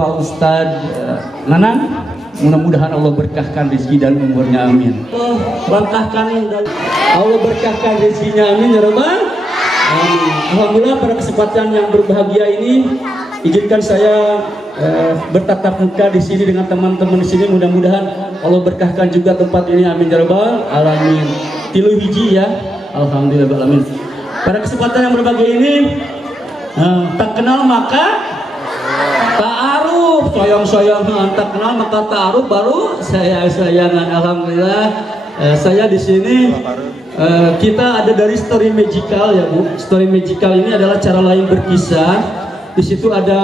Bapak Ustadz Nanang. Mudah-mudahan Allah berkahkan rezeki dan umurnya, amin. Langkahkan dan Allah berkahkan rezekinya, amin ya Rabbal. Alhamdulillah pada kesempatan yang berbahagia ini izinkan saya bertatap muka di sini dengan teman-teman di sini. Mudah-mudahan Allah berkahkan juga tempat ini, amin ya Rabbal alamin. Tilu hiji ya, alhamdulillah alamin. Pada kesempatan yang berbahagia ini tak kenal maka ta'aruf, soyong-soyong tak kenal maka ta'aruf baru sayangan. Alhamdulillah saya di sini kita ada dari Story Magical ya Bu. Story Magical ini adalah cara lain berkisah. Di situ ada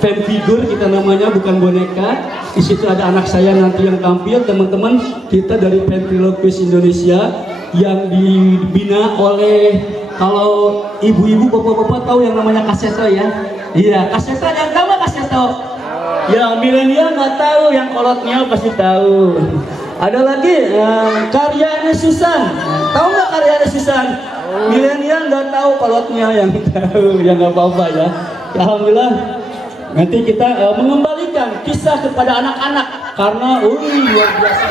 fan figure kita namanya, bukan boneka. Di situ ada anak saya nanti yang tampil, teman-teman kita dari Ventriloquist Indonesia yang dibina oleh, kalau ibu-ibu bapak-bapak tahu yang namanya Kaseto ya. Iya, Kaseto yang tahu nggak Kaseto? Ya milenial nggak tahu, yang kolotnya pasti tahu. Ada lagi karyanya Susan. Tahu nggak karyanya Susan? Milenial nggak tahu, kolotnya yang tahu. Ya nggak apa-apa ya. Alhamdulillah. Nanti kita mengembalikan kisah kepada anak-anak karena luar biasa.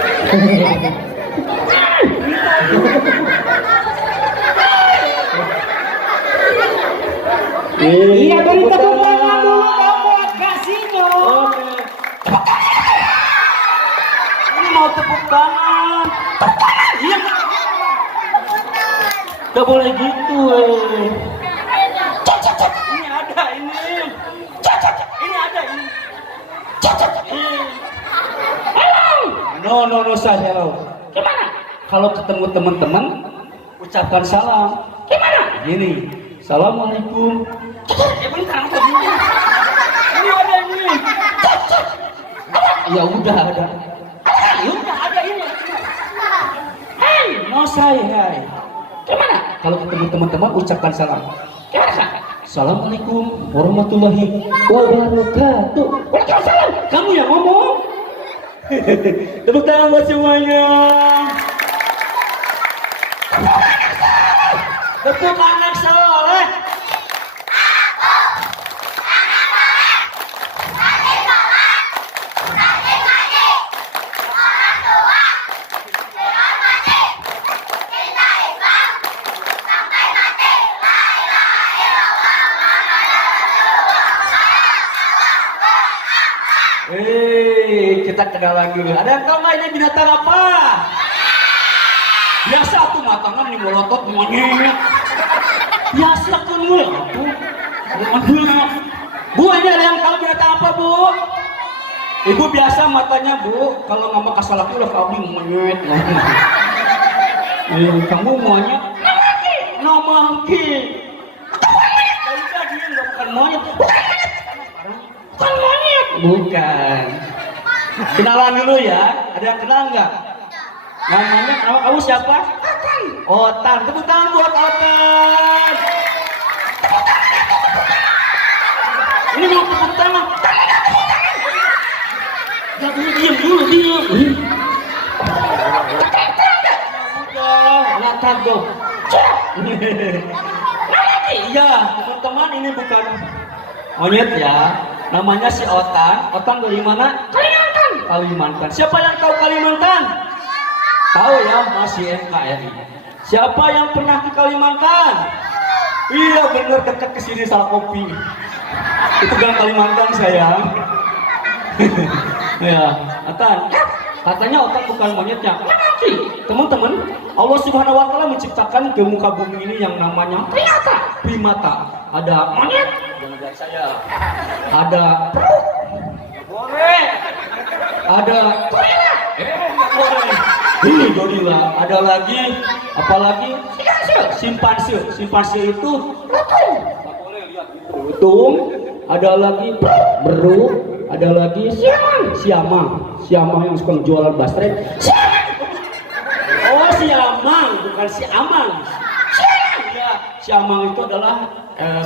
Iya, beri tepuk tangan dulu dong buat Kasino. Ini mau tepuk tangan. Iya. Gak boleh gitu. Ini ada ini. Ini ada ini. No, say hello. Gimana? Kalau ketemu teman-teman, ucapkan salam. Gimana? Gini. Assalamualaikum. Bentar, ini ada ini. Ya udah ada. Ya udah ada ini. Hai, no say hai. Gimana? Kalau ketemu teman-teman ucapkan salam. Gimana Kak? Assalamualaikum warahmatullahi wabarakatuh. Waalaikumsalam. Kamu yang ngomong. Tepuk tangan buat semuanya. Tepuk anak soleh. Kita kenalan dulu. Ada yang tahu nggak ini binatang apa? Biasa tuh matangan nih melotot monyet. Biasa kan gue tuh. Bu, ini ada yang tahu binatang apa Bu? Ibu biasa matanya Bu, kalau ngomong kasar laki udah kau monyet. Kamu monyet? Namangki. Bukan monyet. Bukan monyet. Bukan. Kenalan dulu ya. Ada yang kenal nggak? Namanya kamu siapa? Otan. Tepuk tangan buat Otan. Ini mau tepuk tangan. Jangan diam dulu, diam. Udah, latar dong. Iya, teman-teman ini bukan monyet ya. Namanya si Otan. Otan dari mana? Kalimantan. Siapa yang tahu Kalimantan? Tahu ya, masih NKRI. Siapa yang pernah ke Kalimantan? Iya bener, dekat ke sini Salkopi. Itu gang Kalimantan sayang. Ya, Otan. Katanya Otan bukan monyetnya. Nanti, teman-teman, Allah Subhanahu Wa Taala menciptakan ke muka bumi ini yang namanya primata. Ada monyet, jangan saya. Ada perut, boleh. Ada gorila, nggak boleh. Ini gorila. Ada lagi, apalagi simpanse. Simpanse itu lutung, nggak boleh lihat itu. Lutung. Ada lagi beru. Ada lagi siamang yang suka jualan basret. Oh siamang, bukan si amang. Ya, siamang itu adalah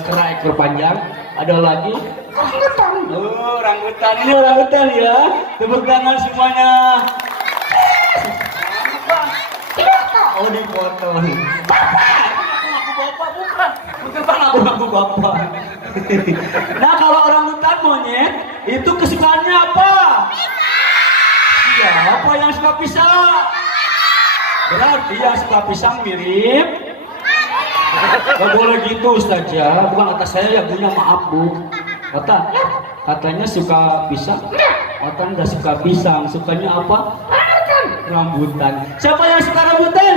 kera ekor panjang. Ada lagi orangutan. Orangutan, ini orangutan ya. Tepuk tangan semuanya. Oh dipotong. bapak bukan. Bukan aku bapak. Nah, kalau orangutan monyet itu kesukaannya apa? Siapa yang suka pisang? Berarti yang suka pisang mirip. Gak boleh gitu saja. Bukan kata saya yang punya, maaf Bu. Katanya suka pisang. Otan gak suka pisang. Sukanya apa? Rambutan. Siapa yang suka rambutan?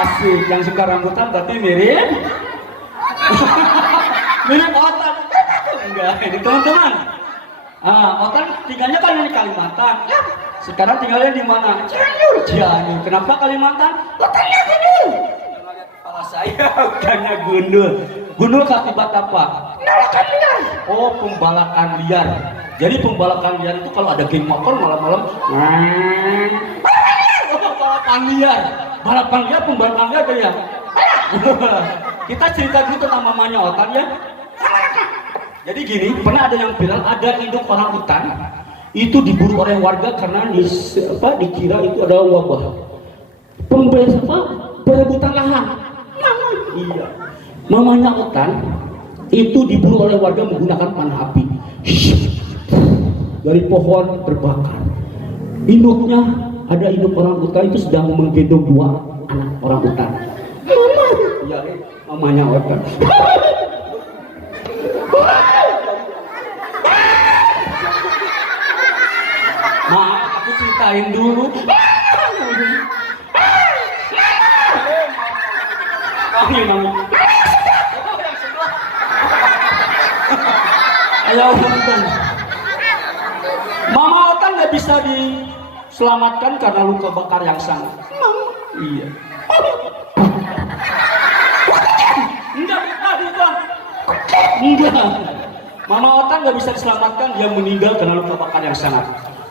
Asik. Yang suka rambutan berarti mirip. Mirip Otan. Enggak, ini teman-teman. Otan tinggalnya kan di Kalimantan. Sekarang tinggalnya di mana? Cianjur. Kenapa Kalimantan? Otannya gundul. Kepala saya utannya gundul. Gundul akibat apa? Pembalakan liar. Oh, pembalakan liar. Jadi pembalakan liar itu kalau ada geng motor malam-malam. Balapan liar. Balapan liar, pembalakan liar ya. Kita cerita dulu tentang mamanya Otan ya. Jadi gini, pernah ada yang bilang ada induk orang hutan itu diburu oleh warga karena dikira itu adalah wabah. Perebutan lahan. Iya. Mamanya Otan itu diburu oleh warga menggunakan panah api. Dari pohon terbakar. Induknya ada induk orang hutan itu sedang menggendong 2 anak orang hutan. Mama. Iya, mamanya Otan. Maaf, aku ceritain dulu. Ayo Otan. Mama Otan nggak bisa diselamatkan karena luka bakar yang sangat. Iya. Enggak. Mama Otan nggak bisa diselamatkan, dia meninggal karena luka bakar yang sangat.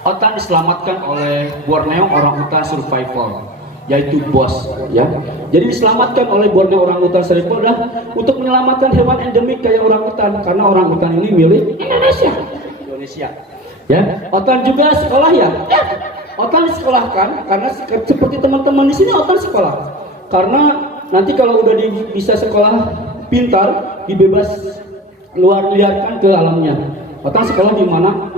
Otan diselamatkan oleh Borneo Orangutan Survival, yaitu BOS ya. Jadi diselamatkan oleh Borneo Orangutan Survival untuk menyelamatkan hewan endemik kayak orangutan, karena orangutan ini milik Indonesia. Ya, Otan juga sekolah ya. Otan disekolahkan karena seperti teman-teman di sini Otan sekolah. Karena nanti kalau udah bisa sekolah pintar, dibebas liarkan ke alamnya. Otan sekolah di mana?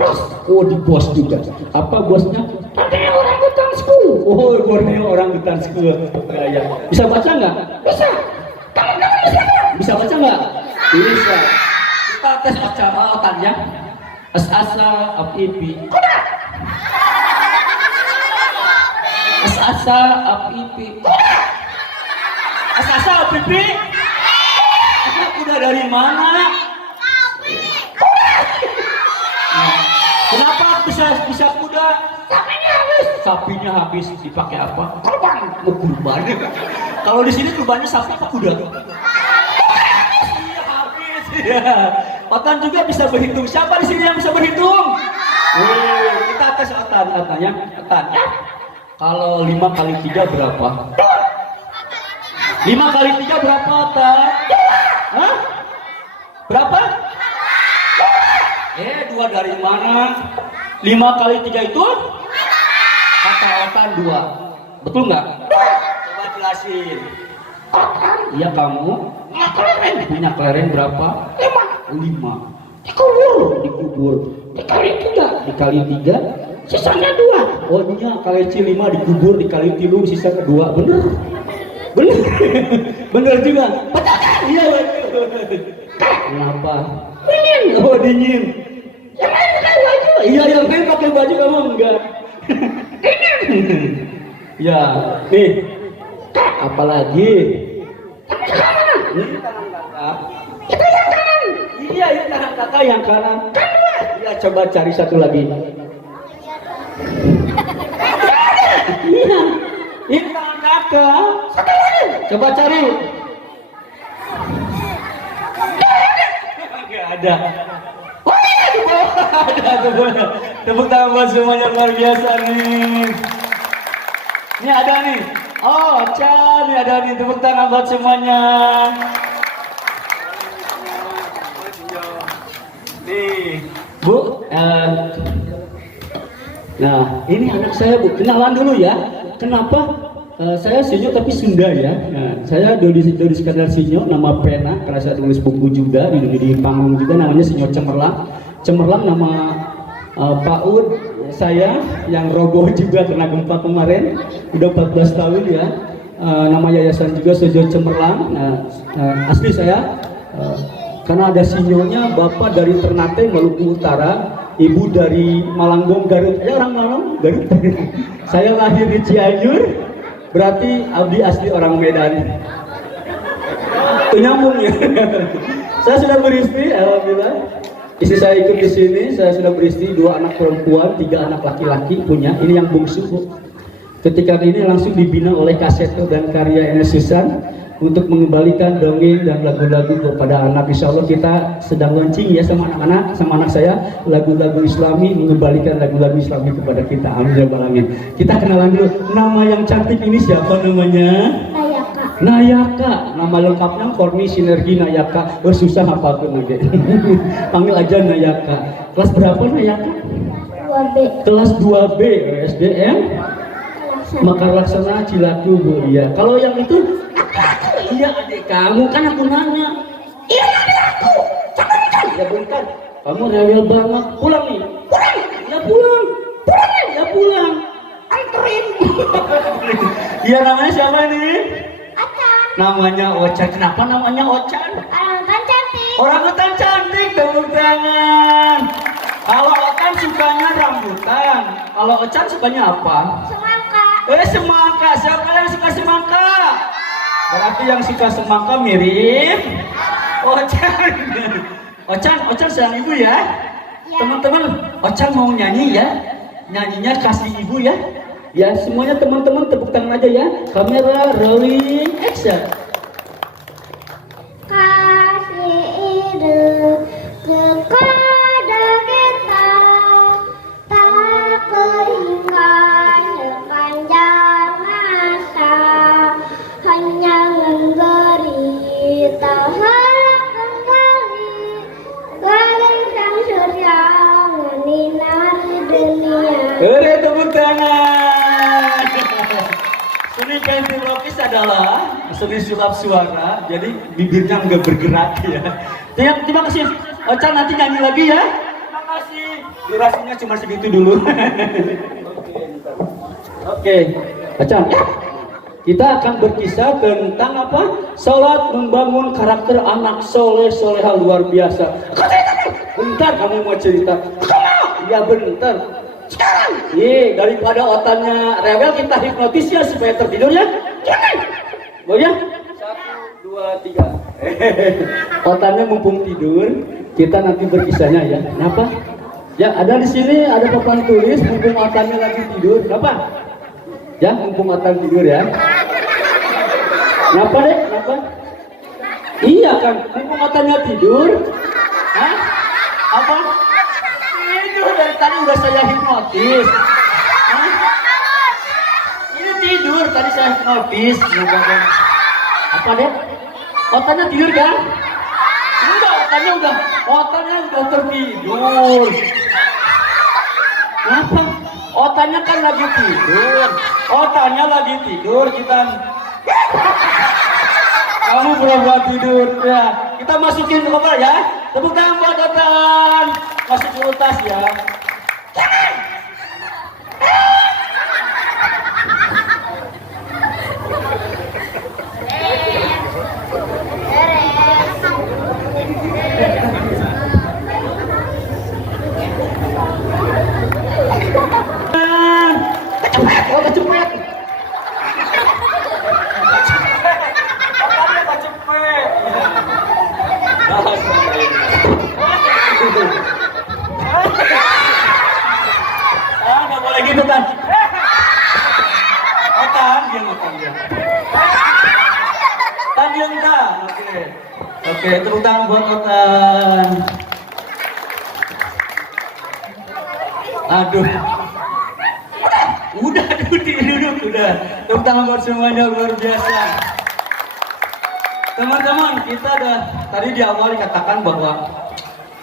Oh, di BOS juga. Apa BOSnya? Borneo Orangutan School. Oh, Borneo Orangutan School. Ya. Bisa baca nggak? Bisa. Teman-teman bisa nggak? Bisa baca nggak? Bisa. Kita tes baca Otan ya. Asa apipi. Asa apipi. Asa apipi. Udah dari mana? Kenapa bisa kuda? Sapinya habis dipakai apa? Korban. Mau kurban. Kalau di sini kurbannya sapi apa kuda? Iya habis. Ya. Otan juga bisa berhitung. Siapa di sini yang bisa berhitung? Kita tes Otan ya. Otan. Kalau 5 kali 3 berapa? 5 kali 3 berapa Otan? Hah? Berapa? 2 dari mana? 5 kali 3 itu? Kata Otan 2. Betul nggak? Coba jelasin. Otan, iya kamu punya kelereng berapa? 5. Dikubur. Dikali 3. Sisanya 2. Oh iya, kali 5 dikubur, dikali 3 sisa 2. Bener? Bener juga. Betul kan? Iya betul. Kenapa? Dingin. Oh dingin. Yang lain pakai baju. Iya, yang lain pakai baju, kamu enggak. Dingin. Ya, nih. Apalagi? Ini tangan kakak. Itu yang kanan. Iya, tangan kakak yang kanan. Kan 2. Ya, coba cari satu lagi. Iya. Ini tangan kakak. Satu lagi. Coba cari. Enggak ada. Oh iya, di bawah ada semuanya. Tepuk tangan buat semuanya, luar biasa nih. Ini ada nih. Oh, ini ada nih. Tepuk tangan buat semuanya. Nih, Bu. Nah, ini anak saya Bu. Kenalan dulu ya. Kenapa? Saya Sinyo tapi Sunda ya. Nah, saya Dodi Iskandar Sinyo, nama pena karena saya tulis buku juga di panggung juga namanya Sinyo Cemerlang. Cemerlang nama PAUD saya yang roboh juga kena gempa kemarin, udah 14 tahun ya. Nama yayasan juga Sojo Cemerlang. Asli saya karena ada Sinyonya, bapak dari Ternate Maluku Utara, ibu dari Malangbong Garut. Orang Malang Garut. Saya lahir di Cianjur. Berarti Abdi asli orang Medan. Itu nyambung ya. Saya sudah beristri, alhamdulillah. Istri saya ikut di sini. Saya sudah beristri, 2 anak perempuan, 3 anak laki-laki punya. Ini yang bungsu. Ketika ini langsung dibina oleh Kaseto dan karya Enes Susan untuk mengembalikan dongeng dan lagu-lagu kepada anak. Insya Allah kita sedang launching ya sama anak-anak, sama anak saya, lagu-lagu Islami, mengembalikan lagu-lagu Islami kepada kita. Amin ya rabbal alamin. Kita kenalan dulu. Nama yang cantik ini siapa namanya? Nayaka. Nayaka. Nama lengkapnya Korni Sinergi Nayaka. Susah hafalkan lagi. Panggil aja Nayaka. Kelas berapa Nayaka? 2B. Kelas 2B SDM Makar Laksana Cilaku Bu. Iya. Kalau yang itu iya adik kamu, kan aku nanya. Iya adik aku. Jangan. Ya bentar. Kamu rewel banget. Pulang nih. Pulang. Ya pulang. Pulang ya pulang. Anterin. Iya namanya siapa nih? Acan. Namanya Ocan. Kenapa namanya Ocan? Orangutan cantik. Orangutan cantik, tepuk tangan. Kalau Ocan sukanya rambutan. Kalau Ocan sukanya apa? Semangka. Semangka. Siapa yang suka semangka? Berarti yang suka semangka mirip Ocan. Ocan sayang ibu ya. Teman-teman, Ocan mau nyanyi ya. Nyanyinya kasih ibu ya. Ya semuanya teman-teman tepuk tangan aja ya. Kamera rolling action. Kasih ide kepada kita, tak keingat sepanjang masa, hanya memberi harap kembali, bagaikan surya menyinari dunia. Tepuk tangan. Seni ventriloquis adalah seni sulap suara, jadi bibirnya nggak bergerak ya. Terima kasih. Ocan nanti nyanyi lagi ya. Terima kasih. Durasinya cuma segitu dulu. Oke, Ocan. Kita akan berkisah tentang apa? Salat membangun karakter anak soleh-soleha luar biasa. Bentar kamu mau cerita. Ya bentar. Sekarang. Daripada otaknya rewel kita hipnotis ya supaya tertidur ya. Jangan. Mau ya? 1, 2, 3. Otaknya mumpung tidur, kita nanti berkisahnya ya. Kenapa? Ya ada di sini ada papan tulis mumpung otaknya lagi tidur. Kenapa? Ya mumpung otak tidur ya. Kenapa deh? Kenapa? Iya kan, mumpung otaknya tidur. Hah? Apa? Tidur dari tadi udah saya hipnotis. Hah? Ini tidur tadi saya hipnotis. Apa deh? Otaknya tidur kan? Enggak, otaknya udah tertidur. Kenapa? Otaknya kan lagi tidur. Otaknya lagi tidur kita. Kamu pura-pura tidur ya. Kita masukin ke kamar ya. Tepuk tangan buat Otan. Masuk ke tas ya. Kecepet. Nggak boleh gitu Tan. Otan, diam. Tan diam Tan. Oke, tepuk tangan buat Otan. Aduh. Udah duduk. Tepuk tangan buat semuanya, luar biasa. Teman-teman, kita tadi di awal dikatakan bahwa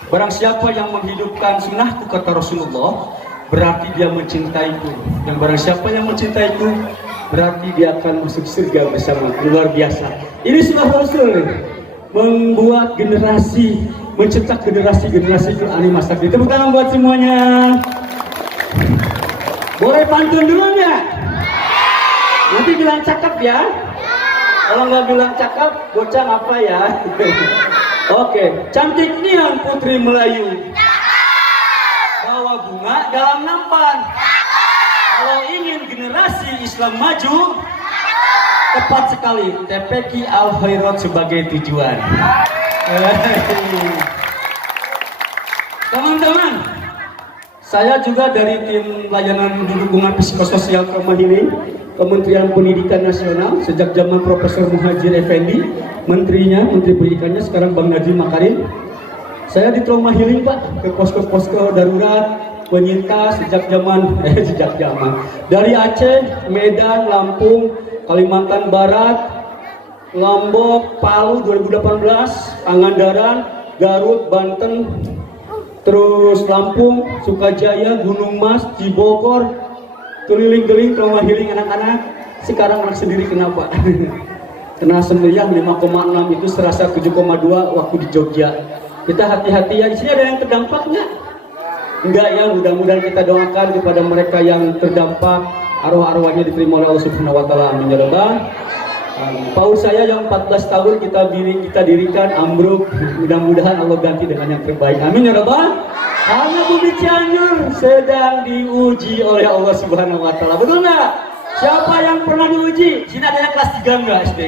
barang siapa yang menghidupkan sunnahku kata Rasulullah, berarti dia mencintaiku. Dan barang siapa yang mencintaiku, berarti dia akan masuk surga bersama. Luar biasa. Ini sunnah Rasul, membuat generasi, mencetak generasi-generasi Qur'ani masa kini. Tepuk tangan buat semuanya. Boleh pantun dulu nggak? Nanti bilang cakep ya. Kalau nggak bilang cakep, bocah apa ya? Oke, cantik nian putri Melayu. Bawa bunga dalam nampan. Kalau ingin generasi Islam maju, tepat sekali TPQ Al Khairat sebagai tujuan. Teman-teman, saya juga dari tim layanan dukungan psikososial trauma healing Kementerian Pendidikan Nasional sejak zaman Profesor Muhajir Effendi, menterinya, menteri pendidikannya sekarang Bang Nadiem Makarim. Saya di trauma healing Pak, ke posko-posko darurat penyintas sejak zaman dari Aceh, Medan, Lampung, Kalimantan Barat, Lombok, Palu 2018, Pangandaran, Garut, Banten, terus Lampung, Sukajaya, Gunung Mas, Cibogor, keliling-keliling trauma healing anak-anak. Sekarang anak sendiri kenapa? Kena semeriah 5,6 itu serasa 7,2 waktu di Jogja. Kita hati-hati ya. Di sini ada yang terdampak nggak? Enggak ya, mudah-mudahan kita doakan kepada mereka yang terdampak, arwah-arwahnya diterima oleh Allah Subhanahu wa taala. Amin ya rabbal. Paul saya yang 14 tahun kita dirikan ambruk, mudah-mudahan Allah ganti dengan yang terbaik. Amin ya rabbal. Anak Bumi Cianjur sedang diuji oleh Allah Subhanahu wa taala. Betul nggak? Siapa yang pernah diuji? Sini ada yang kelas 3 nggak SD?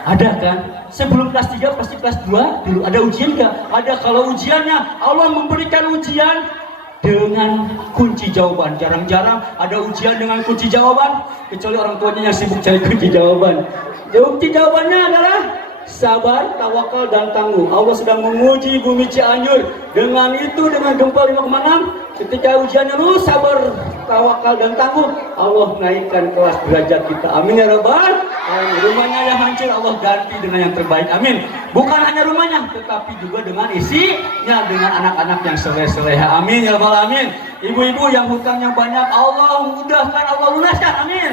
Ada kan? Sebelum kelas 3 pasti kelas 2 dulu. Ada ujian nggak? Ada. Kalau ujiannya Allah memberikan ujian dengan kunci jawaban. Jarang-jarang ada ujian dengan kunci jawaban, kecuali orang tuanya yang sibuk cari kunci jawaban. Kunci jawabannya adalah sabar, tawakal, dan tangguh. Allah sedang menguji Bumi Cianjur. Dengan itu, dengan gempa 5,6, ketika ujiannya lulus, sabar, tawakal, dan tangguh, Allah naikkan kelas derajat kita. Amin ya rabbal. Rumahnya yang hancur Allah ganti dengan yang terbaik. Amin. Bukan hanya rumahnya, tetapi juga dengan isinya, dengan anak-anak yang soleh-soleha. Amin ya rabbal alamin. Ibu-ibu yang hutangnya banyak, Allah mudahkan, Allah lunaskan. Amin.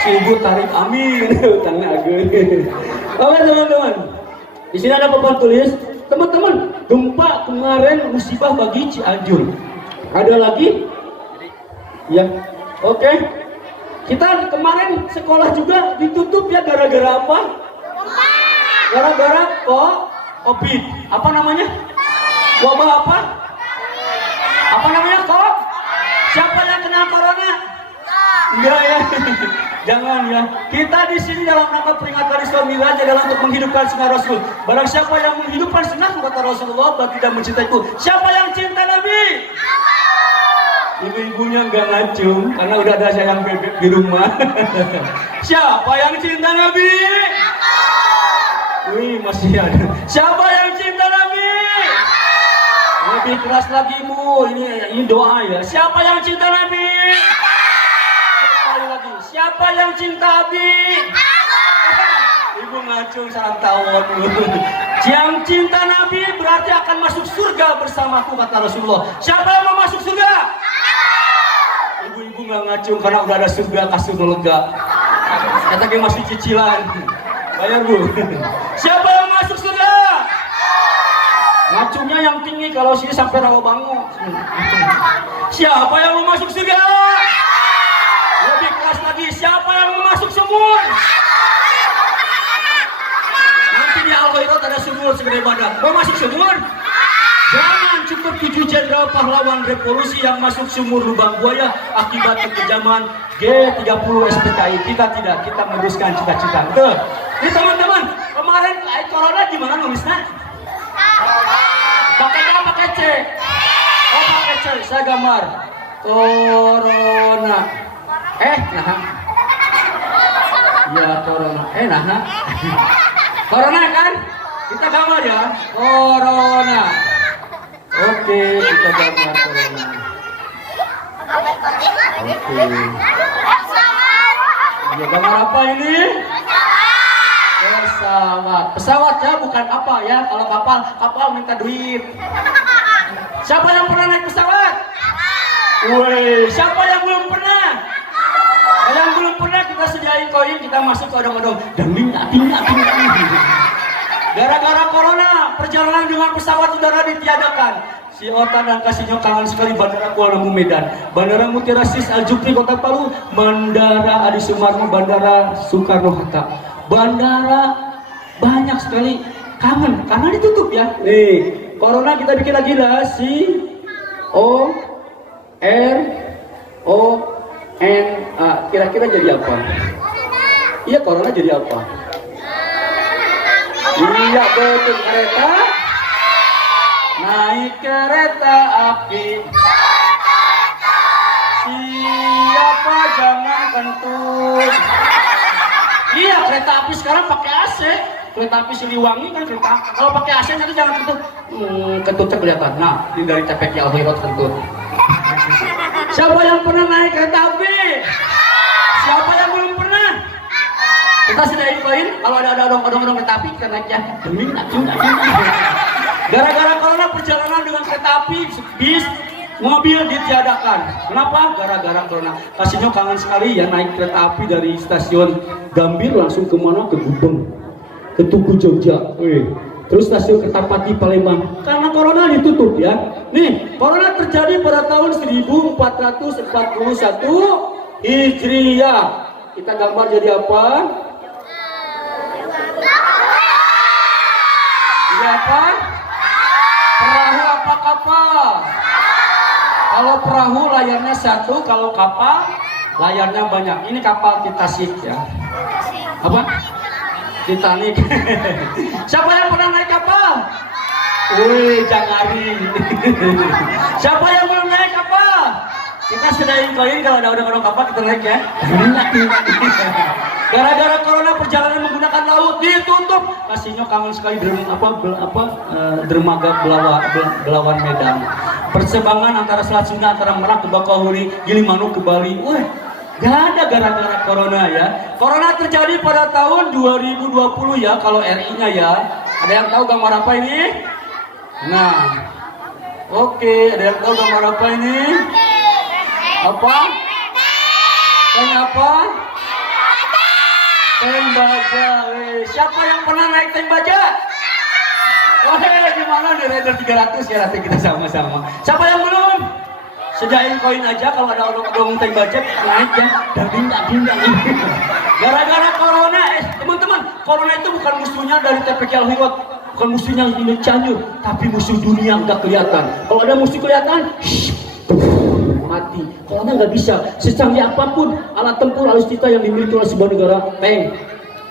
Si ibu tarik amin, hutangnya agung. Oke teman-teman, di sini ada papan tulis. Teman-teman, gempa kemarin musibah bagi Cianjur. Ada lagi? Ya, oke. Kita kemarin sekolah juga ditutup ya gara-gara apa? Gara-gara COVID. Apa namanya? Wabah apa? Apa namanya kok? Siapa yang kena corona? Enggak ya. Jangan ya. Kita di sini dalam rangka peringatan Islam Miraj adalah untuk menghidupkan sunnah Rasul. Barang siapa yang menghidupkan sunnah kata Rasulullah berarti tidak mencintaiku. Siapa yang cinta Nabi? Ibu-ibunya enggak ngacung karena udah ada sayang bebek di rumah. Siapa yang cinta Nabi? Wih, masih ada. Siapa yang cinta Nabi? Lebih keras lagi Bu. Ini doa ya. Siapa yang cinta Nabi? Sekali lagi. Siapa yang cinta Abi? Ibu ngacung sarang tawon. Yang cinta Nabi berarti akan masuk surga bersamaku kata Rasulullah. Siapa yang mau masuk surga? Ibu-ibu nggak ngacung karena udah ada surga kasur lega. Kata masih cicilan. Bayar Bu. Siapa yang masuk surga? Ngacungnya yang tinggi kalau sini sampai Rawabango. Siapa yang mau masuk surga? Lebih keras lagi. Siapa yang mau masuk sumur? Nanti di Al Khairat ada sumur segede badan. Mau masuk sumur? Jangan cukup 7 jenderal pahlawan revolusi yang masuk sumur lubang buaya akibat kekejaman G30 SPKI. Kita tidak, kita meneruskan cita-cita. Betul. Ini teman-teman, kemarin corona gimana nulisnya? Pakai A, pakai C. Oh pakai C, saya gambar. Corona. Nah. Ya corona. Nah. Corona kan? Kita gambar ya. Corona. Oke, kita gambar corona. Oke. Ya gambar apa ini? Pesawat. Pesawat ya, bukan apa ya. Kalau kapal minta duit. Siapa yang pernah naik pesawat? Woi, siapa yang belum pernah? Yang belum pernah kita sediain koin, kita masuk ke odong-odong. Ding. Gara-gara corona, perjalanan dengan pesawat udara ditiadakan. Si Ota dan Kasinyo kangen sekali Bandara Kuala Lumpur Medan, Bandara Mutiara Sis Al Jufri Kota Palu, Bandara Adi Sumarmo, Bandara Soekarno Hatta. Bandara banyak sekali kangen karena ditutup ya. Nih, corona kita bikin lagi lah CORONA. Kira-kira jadi apa? Iya, corona jadi apa? Iya betul, kereta. Naik kereta api. Siapa jangan kentut. Iya, kereta api sekarang pakai AC. Kereta api Siliwangi kan kereta. Kalau pakai AC nanti jangan kentut. Kentutnya kelihatan. Nah, ini dari TPK Al-Hirot kentut. Siapa yang pernah naik kereta api? Siapa yang belum pernah? Kita sediain koin. Kalau ada odong-odong kereta api kita naik ya. Demi Gara-gara corona perjalanan dengan kereta api, bis, mobil ditiadakan. Kenapa? Gara-gara corona. Kasinyo kangen sekali ya naik kereta api dari stasiun Gambir langsung ke mana? Ke Gubeng, ke Tugu Jogja. Terus stasiun Kertapati Palembang. Karena corona ditutup ya. Nih, corona terjadi pada tahun 1441 Hijriah. Kita gambar jadi apa? Jadi apa? Perahu apa kapal? Kalau perahu layarnya satu, kalau kapal layarnya banyak. Ini kapal Titanic ya. Apa? Titanic. Siapa yang pernah naik kapal? Wih, Jangari. Siapa yang belum naik kapal? Kita sediain koin, kalau ada odong-odong kapal kita naik ya. Gara-gara corona perjalanan menggunakan laut ditutup. Kasinyo kangen sekali dermaga Belawan Medan. Persebangan antara Selat Sunda, antara Merak ke Bakauheni, Gilimanuk ke Bali. Wah, gak ada gara-gara corona ya. Corona terjadi pada tahun 2020 ya, kalau RI-nya ya. Ada yang tahu gambar apa ini? Nah, oke, ada yang tahu gambar apa ini? Apa? Tank apa? Tank baja. Siapa yang pernah naik tank baja? Wah, gimana nih Raider 300 ya, nanti kita sama-sama. Siapa yang belum? Sediain koin aja, kalau ada odong-odong tank baja naik ya. Daging. Gara-gara corona, teman-teman, corona itu bukan musuhnya dari TPK Al-Hirot, bukan musuhnya ini Cianjur, tapi musuh dunia nggak kelihatan. Kalau ada musuh kelihatan, mati. Corona nggak bisa. Secanggih apapun alat tempur alutsista yang dimiliki oleh sebuah negara, tank,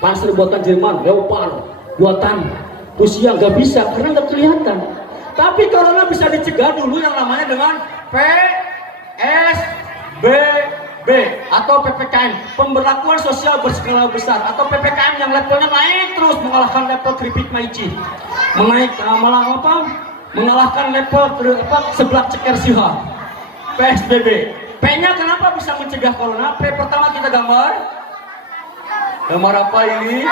Panzer buatan Jerman, Leopard buatan Rusia, nggak bisa karena nggak kelihatan. Tapi corona bisa dicegah dulu yang namanya dengan PSBB atau PPKM, pemberlakuan sosial berskala besar, atau PPKM yang levelnya naik terus mengalahkan level keripik maici, mengalahkan level seblak ceker siha. PSBB. P-nya kenapa bisa mencegah corona? P pertama kita gambar apa ini?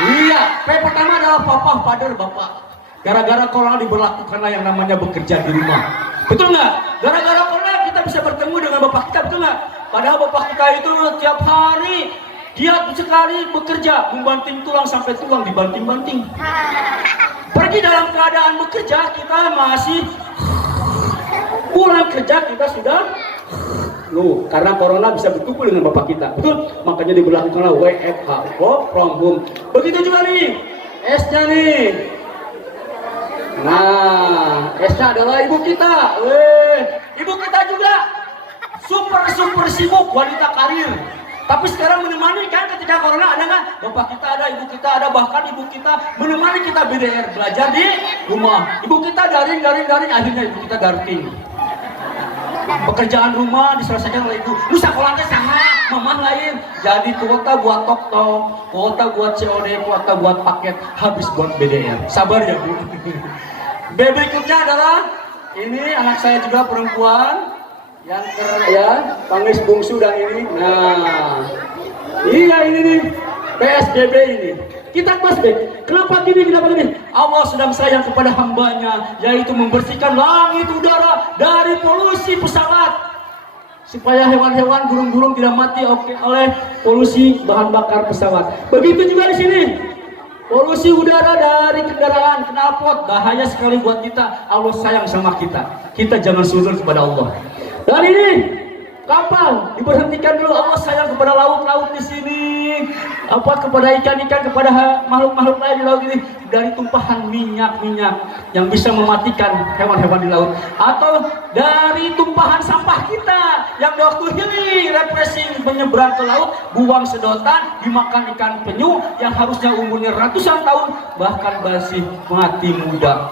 Iya, P pertama adalah papa, father, bapak. Gara-gara corona diberlakukanlah yang namanya bekerja di rumah. Betul nggak? Gara-gara corona kita bisa bertemu dengan bapak kita, betul nggak? Padahal bapak kita itu tiap hari giat sekali bekerja, membanting tulang sampai tulang dibanting-banting. Pergi dalam keadaan bekerja, kita masih pulang kerja kita sudah karena corona bisa berkumpul dengan bapak kita, betul? Makanya diberlakukanlah WFH, work from home. Begitu juga nih S-nya nih. Nah, S-nya adalah ibu kita. Ibu kita juga super sibuk, wanita karir. Tapi sekarang menemani kan ketika corona ada nggak? Bapak kita ada, ibu kita ada, bahkan ibu kita menemani kita BDR, belajar di rumah. Ibu kita daring, akhirnya ibu kita darting. Pekerjaan rumah diselesaikan oleh ibu. Lu sekolahnya sama, mamah lain. Jadi kuota buat tok-tok, kuota buat COD, kuota buat paket, habis buat BDR. Sabar ya Bu. Berikutnya adalah ini anak saya juga perempuan yang Pangis bungsu dan ini. Nah, iya ini nih PSBB ini. Kita flashback. Kenapa gini? Allah sedang sayang kepada hambanya, yaitu membersihkan langit udara dari polusi pesawat. supaya hewan-hewan, burung-burung tidak mati oleh polusi bahan bakar pesawat. Begitu juga di sini. Polusi udara dari kendaraan, knalpot, bahaya sekali buat kita. Allah sayang sama kita. Kita jangan suzon kepada Allah. Dan ini kapal diberhentikan dulu. Allah sayang kepada laut-laut di sini. Kepada ikan-ikan, kepada makhluk-makhluk lain di laut ini. Dari tumpahan minyak-minyak yang bisa mematikan hewan-hewan di laut, atau dari tumpahan sampah kita yang waktu ini refreshing menyeberang ke laut, buang sedotan, dimakan ikan penyu yang harusnya umurnya ratusan tahun, bahkan masih mati muda.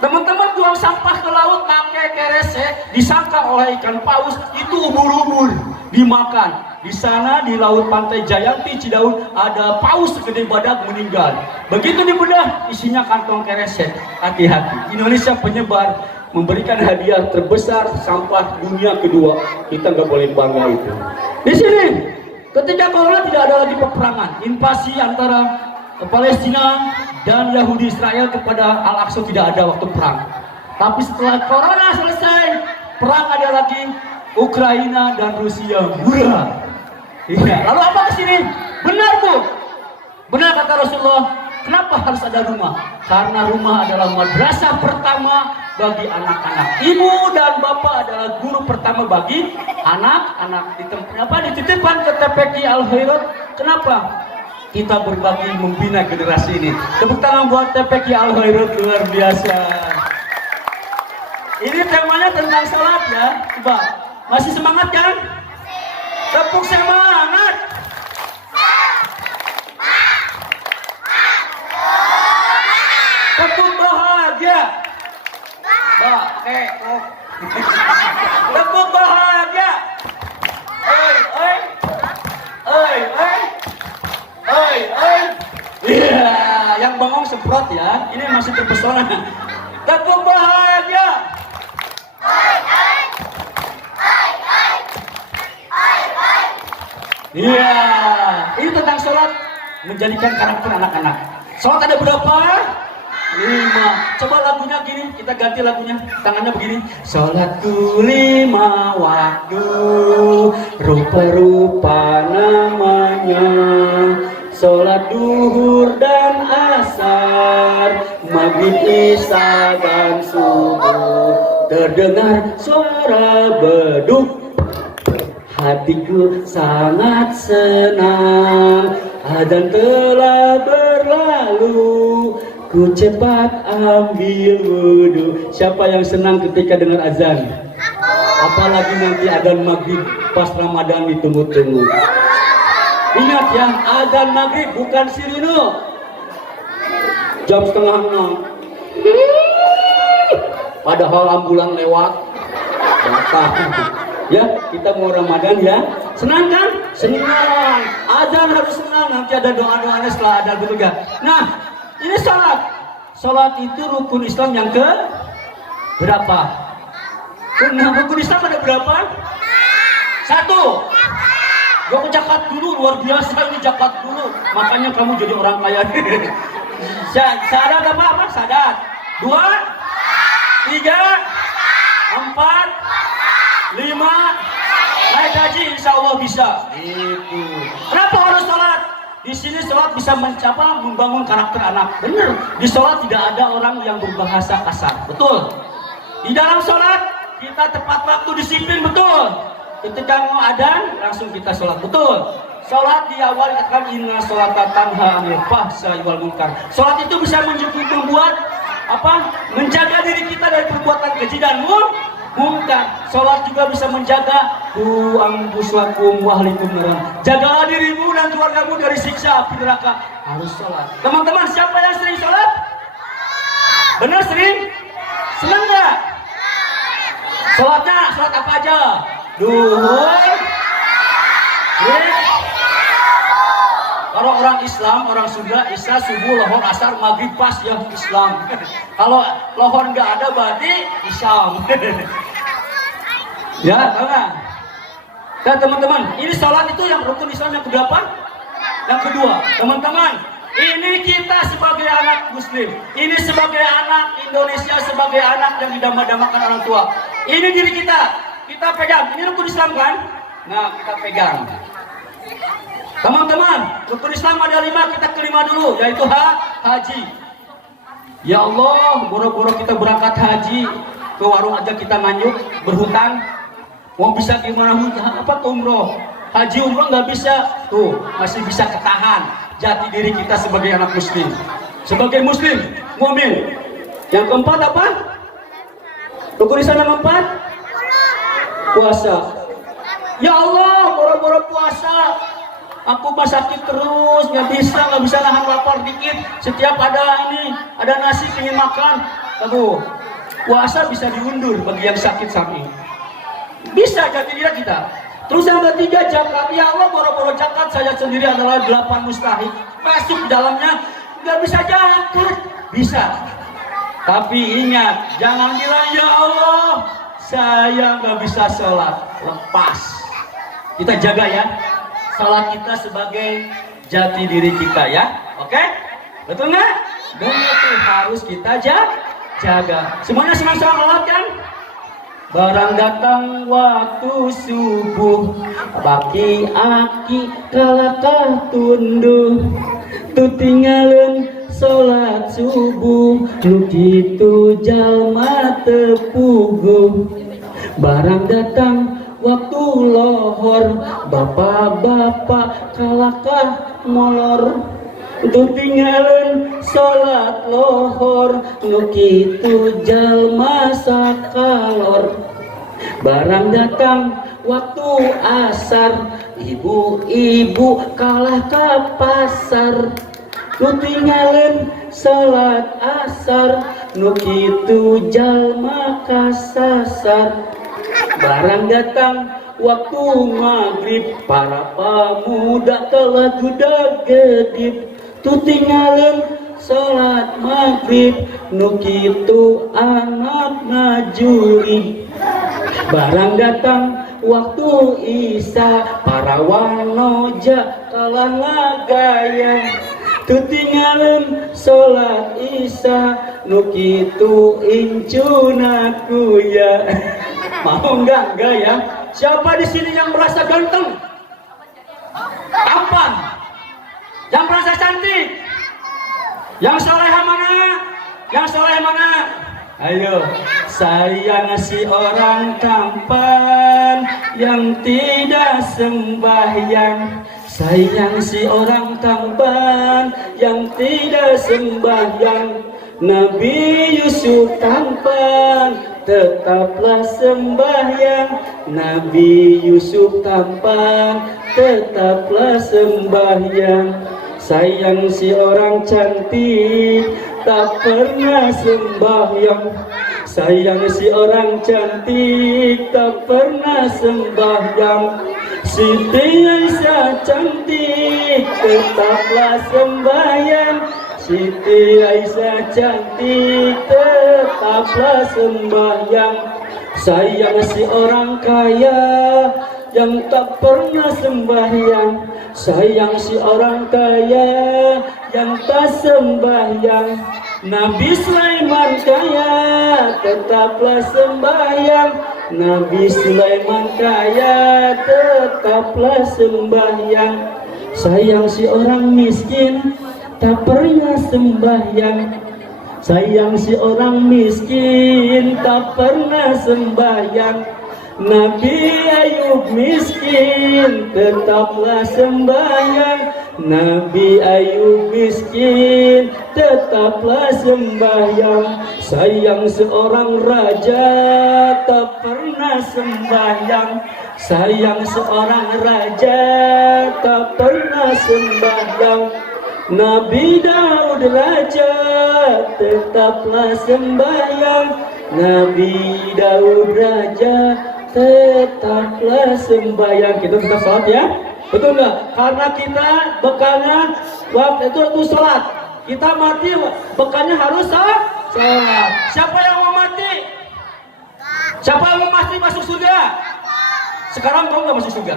Teman-teman buang sampah ke laut pakai kerese, disangka oleh ikan paus itu ubur-ubur dimakan. Di sana di laut pantai Jayanti Cidaun ada paus segede badak meninggal. Begitu dibedah isinya kantong keresek. Hati-hati. Indonesia penyebar memberikan hadiah terbesar sampah dunia kedua. Kita nggak boleh bangga itu. Di sini ketika corona tidak ada lagi peperangan, invasi antara Palestina dan Yahudi Israel kepada Al-Aqsa tidak ada waktu perang. Tapi setelah corona selesai, perang ada lagi Ukraina dan Rusia. Hurra! Iya. Lalu apa ke sini? Benar Bu. Benar kata Rasulullah. Kenapa harus ada rumah? Karena rumah adalah madrasah pertama bagi anak-anak. Ibu dan bapak adalah guru pertama bagi anak-anak. Dititipkan ke TPQ Al Khairat. Kenapa? Kita berbagi membina generasi ini. Tepuk tangan buat TPQ Al Khairat, luar biasa. Ini temanya tentang sholat ya. Coba, masih semangat kan? Tepuk semangat. Tepuk bahagia. Tepuk bahagia. Iya, yang bengong semprot ya. Ini masih terpesona. Tepuk bahagia. Iya, ini tentang sholat menjadikan karakter anak-anak. Sholat ada berapa? 5. Coba lagunya gini, kita ganti lagunya. Tangannya begini. Sholatku 5 waktu, rupa-rupa namanya. Sholat duhur dan asar, maghrib, isya dan subuh. Terdengar suara beduk, hatiku sangat senang. Adzan telah berlalu, ku cepat ambil wudhu. Siapa yang senang ketika dengar azan? Apalagi nanti adzan maghrib pas Ramadan ditunggu-tunggu. Ingat ya, adzan maghrib bukan sirine. Jam 5:30. Padahal ambulan lewat. Ya, kita mau Ramadan ya. Senang kan? Senang. Azan harus senang. Nanti ada doa-doanya setelah adzan, betul gak? Nah, ini sholat. Sholat itu rukun Islam yang ke berapa? Rukun Islam ada berapa? 1. Gua zakat dulu, luar biasa ini zakat dulu. Makanya kamu jadi orang kaya. Sadat apa? Sadat. 2, 3, 4, 5, naik haji insya Allah bisa. Itu. Kenapa harus sholat? Di sini sholat bisa membangun karakter anak. Bener. Di sholat tidak ada orang yang berbahasa kasar. Betul. Di dalam sholat kita tepat waktu, disiplin, betul. Ketika mau adzan langsung kita sholat, betul. Sholat di awal katakan inna sholata tanha 'anil fahsya'i wal munkar. Sholat itu bisa membuat menjaga diri kita dari perbuatan keji dan munkar. Sholat juga bisa menjaga anfusakum wa ahlikum naran. Jagalah dirimu dan keluargamu dari siksa api neraka. Harus sholat. Teman-teman, siapa yang sering sholat? Benar sering? Senang nggak? Sholatnya sholat apa aja? Duhur. Kalau orang Islam, orang Sunda, isya, subuh, lohor, asar, maghrib, pas ya Islam. Kalau lohor nggak ada berarti Islam. Ya, kan? Dan teman-teman, ini sholat itu yang rukun Islam yang keberapa? Yang kedua. Teman-teman, ini kita sebagai anak Muslim, ini sebagai anak Indonesia, sebagai anak yang didambakan orang tua. Ini diri kita. kita pegang. Ini rukun Islam kan? Nah, kita pegang. Teman-teman, rukun Islam ada 5, kita kelima dulu, yaitu haji. Ya Allah, boro-boro kita berangkat haji, ke warung aja kita nanyuk, berhutang. Mau bisa gimana apa ke umroh? Haji umroh nggak bisa, tuh masih bisa ketahan jati diri kita sebagai anak muslim, sebagai muslim, mukmin. Yang keempat apa? Rukun Islam yang keempat, puasa. Ya Allah, boro-boro puasa, aku mah sakit terus, nggak bisa nahan lapar dikit. Setiap ada nasi ingin makan, aduh, puasa bisa diundur bagi yang sakit saking. Bisa jati diri kita. Terus yang ketiga, zakat. Ya Allah, boro-boro zakat saya sendiri adalah 8 mustahik. Masuk di dalamnya, nggak bisa zakat. Bisa. Tapi ingat, jangan bilang ya Allah, saya nggak bisa sholat. Lepas. Kita jaga ya. Sholat kita sebagai jati diri kita ya. Oke? Betul nggak? Dan itu harus kita jaga. Semuanya sama-sama sholat kan? Barang datang waktu subuh, baki aki kalakah tunduh, tu tinggalin sholat subuh, nu kitu jalma tepuguh. Barang datang waktu lohor, bapak-bapak kalakah molor, tu tinggalin sholat lohor, nu kitu jalma sakalor. Barang datang waktu asar, ibu-ibu kalah ke pasar, nu tinggalin sholat asar, nu kitu jalma kasasar. Barang datang waktu maghrib, para pemuda telah guda gedip, tu tinggalin sholat maghrib, nu kitu anak ngajuri. Barang datang waktu isya, para wanoja kalah ngagaya, tu tinggalin sholat isya, nu kitu incunaku ya. Mau enggak ya? Siapa di sini yang merasa ganteng, tampan, yang merasa cantik, yang soleha mana? Yang soleh mana? Ayo, saya ngasih orang tampan yang tidak sembahyang. Sayang si orang tampan yang tidak sembahyang. Nabi Yusuf tampan, tetaplah sembahyang. Nabi Yusuf tampan, tetaplah sembahyang. Sayang si orang cantik, tak pernah sembahyang. Sayang si orang cantik, tak pernah sembahyang. Siti Aisyah cantik, tetaplah sembahyang. Siti Aisyah cantik, tetaplah sembahyang. Sayang si orang kaya yang tak pernah sembahyang. Sayang si orang kaya yang tak sembahyang. Nabi Sulaiman kaya, tetaplah sembahyang. Nabi Sulaiman kaya, tetaplah sembahyang. Sayang si orang miskin, tak pernah sembahyang. Sayang si orang miskin, tak pernah sembahyang. Nabi Ayub miskin, tetaplah sembahyang. Nabi Ayub miskin, tetaplah sembahyang. Sayang seorang raja, tak pernah sembahyang. Sayang seorang raja, tak pernah sembahyang. Nabi Daud raja, tetaplah sembahyang. Nabi Daud raja, tetaplah sembahyang. Kita tetap sholat ya, betul nggak? Karena kita bekalnya waktu itu sholat. Kita mati bekalnya harus sholat. Siapa yang mau mati? Siapa yang mau mati masuk surga? Sekarang mau nggak masuk surga?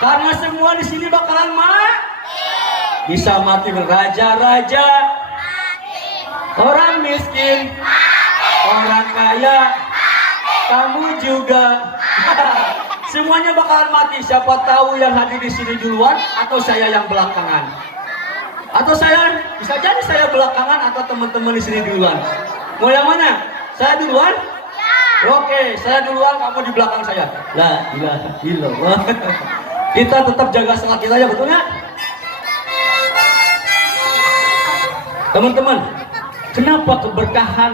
Karena semua di sini bakalan bisa mati. Raja-raja, orang miskin, orang kaya, kamu juga. Semuanya bakalan mati. Siapa tahu yang hadir di sini duluan atau saya yang belakangan. Atau saya bisa jadi saya belakangan atau teman-teman di sini duluan. Mau yang mana? Saya duluan? Oke, saya duluan, kamu di belakang saya. La ilaha illallah. Kita tetap jaga semangat kita ya, betul nggak? Teman-teman, kenapa keberkahan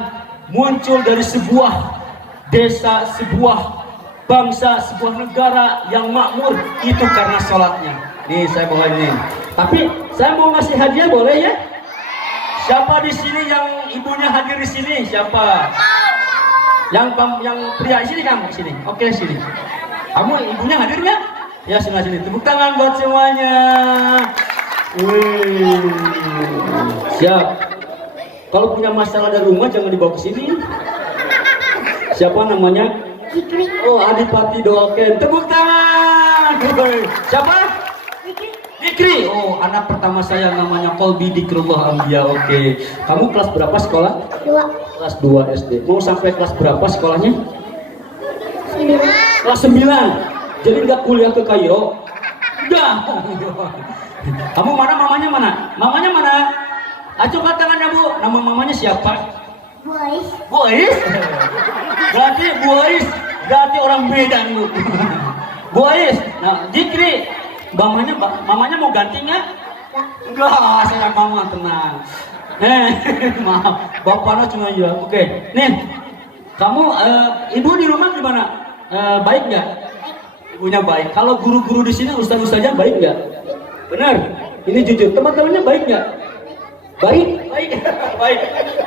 muncul dari sebuah desa, sebuah bangsa, sebuah negara yang makmur? Itu karena sholatnya. Nih saya bawa ini. Tapi saya mau ngasih hadiah, boleh ya? Siapa di sini yang ibunya hadir di sini? Siapa? Yang pria di sini, kamu sini. Oke, sini. Kamu ibunya hadir nggak? Ya, sini. Tepuk tangan buat semuanya. Wih. Siap. Kalau punya masalah dari rumah jangan dibawa ke sini. Siapa namanya? Oh, Adipati Dolken. Tepuk tangan. Siapa? Dikri. Oh, anak pertama saya namanya Kolbi Dikrullah Ambia. Oke. Kamu kelas berapa sekolah? 2. Kelas 2 SD. Mau sampai kelas berapa sekolahnya? 9. Kelas 9. Jadi nggak kuliah ke Kairo? Udah. Kamu mana? Mamanya mana? Mamanya mana? Acungkan tangannya, Bu. Nama mamanya siapa? Boys. Bois? Berarti Bois. Berarti orang Medan, Bu. Bois. Nah, Dikri. Mamanya mau ganti nggak? Enggak, saya mama, tenang. Maaf, bapaknya cuma ya. Oke, nih, kamu ibu di rumah gimana? Baik nggak? Ibunya baik. Kalau guru-guru di sini, ustaz-ustaznya baik nggak? Benar. Ini jujur. Teman-temannya baik nggak? Baik. Baik.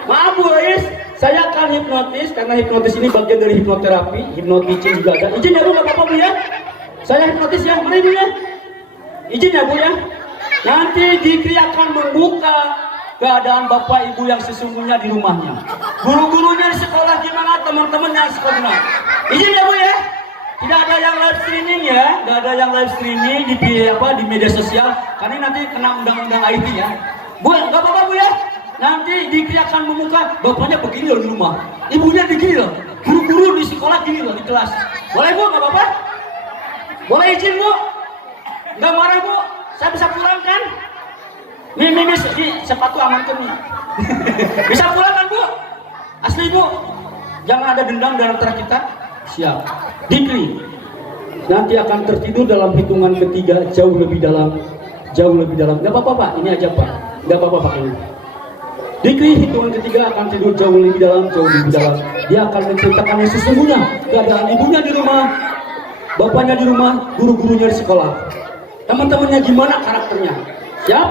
Maaf Bu Ais, saya akan hipnotis karena hipnotis ini bagian dari hipnoterapi. Hipnotis juga ada. Izin ya Bu, nggak apa-apa Bu ya? Saya hipnotis ya. Mana ibu ya? Izin ya Bu ya. Nanti Dikri akan membuka keadaan bapak ibu yang sesungguhnya di rumahnya. Guru-gurunya di sekolah gimana, teman-temannya di sekolah. Izin ya Bu ya. Tidak ada yang live streaming ya, nggak ada yang live streaming di media sosial. Karena nanti kena undang-undang IT ya. Bu, nggak apa-apa Bu ya. Nanti Dikri akan membuka bapaknya begini loh di rumah, ibunya begini loh, guru-guru di sekolah gini loh di kelas. Boleh Bu, nggak apa-apa? Boleh izin Bu? Nggak marah Bu? Saya bisa pulang kan? Nih, sepatu aman kan nih. Bisa pulang kan Bu? Asli Bu? Jangan ada dendam di antara kita. Siap. Dikri nanti akan tertidur dalam hitungan ketiga jauh lebih dalam. Nggak apa-apa Pak, ini aja Pak. Nggak apa-apa Pak ini. Dikri hitungan ketiga akan tidur jauh lebih dalam. Dia akan menceritakan yang sesungguhnya keadaan ibunya di rumah, bapaknya di rumah, guru-gurunya di sekolah. Teman-temannya gimana karakternya? Siap?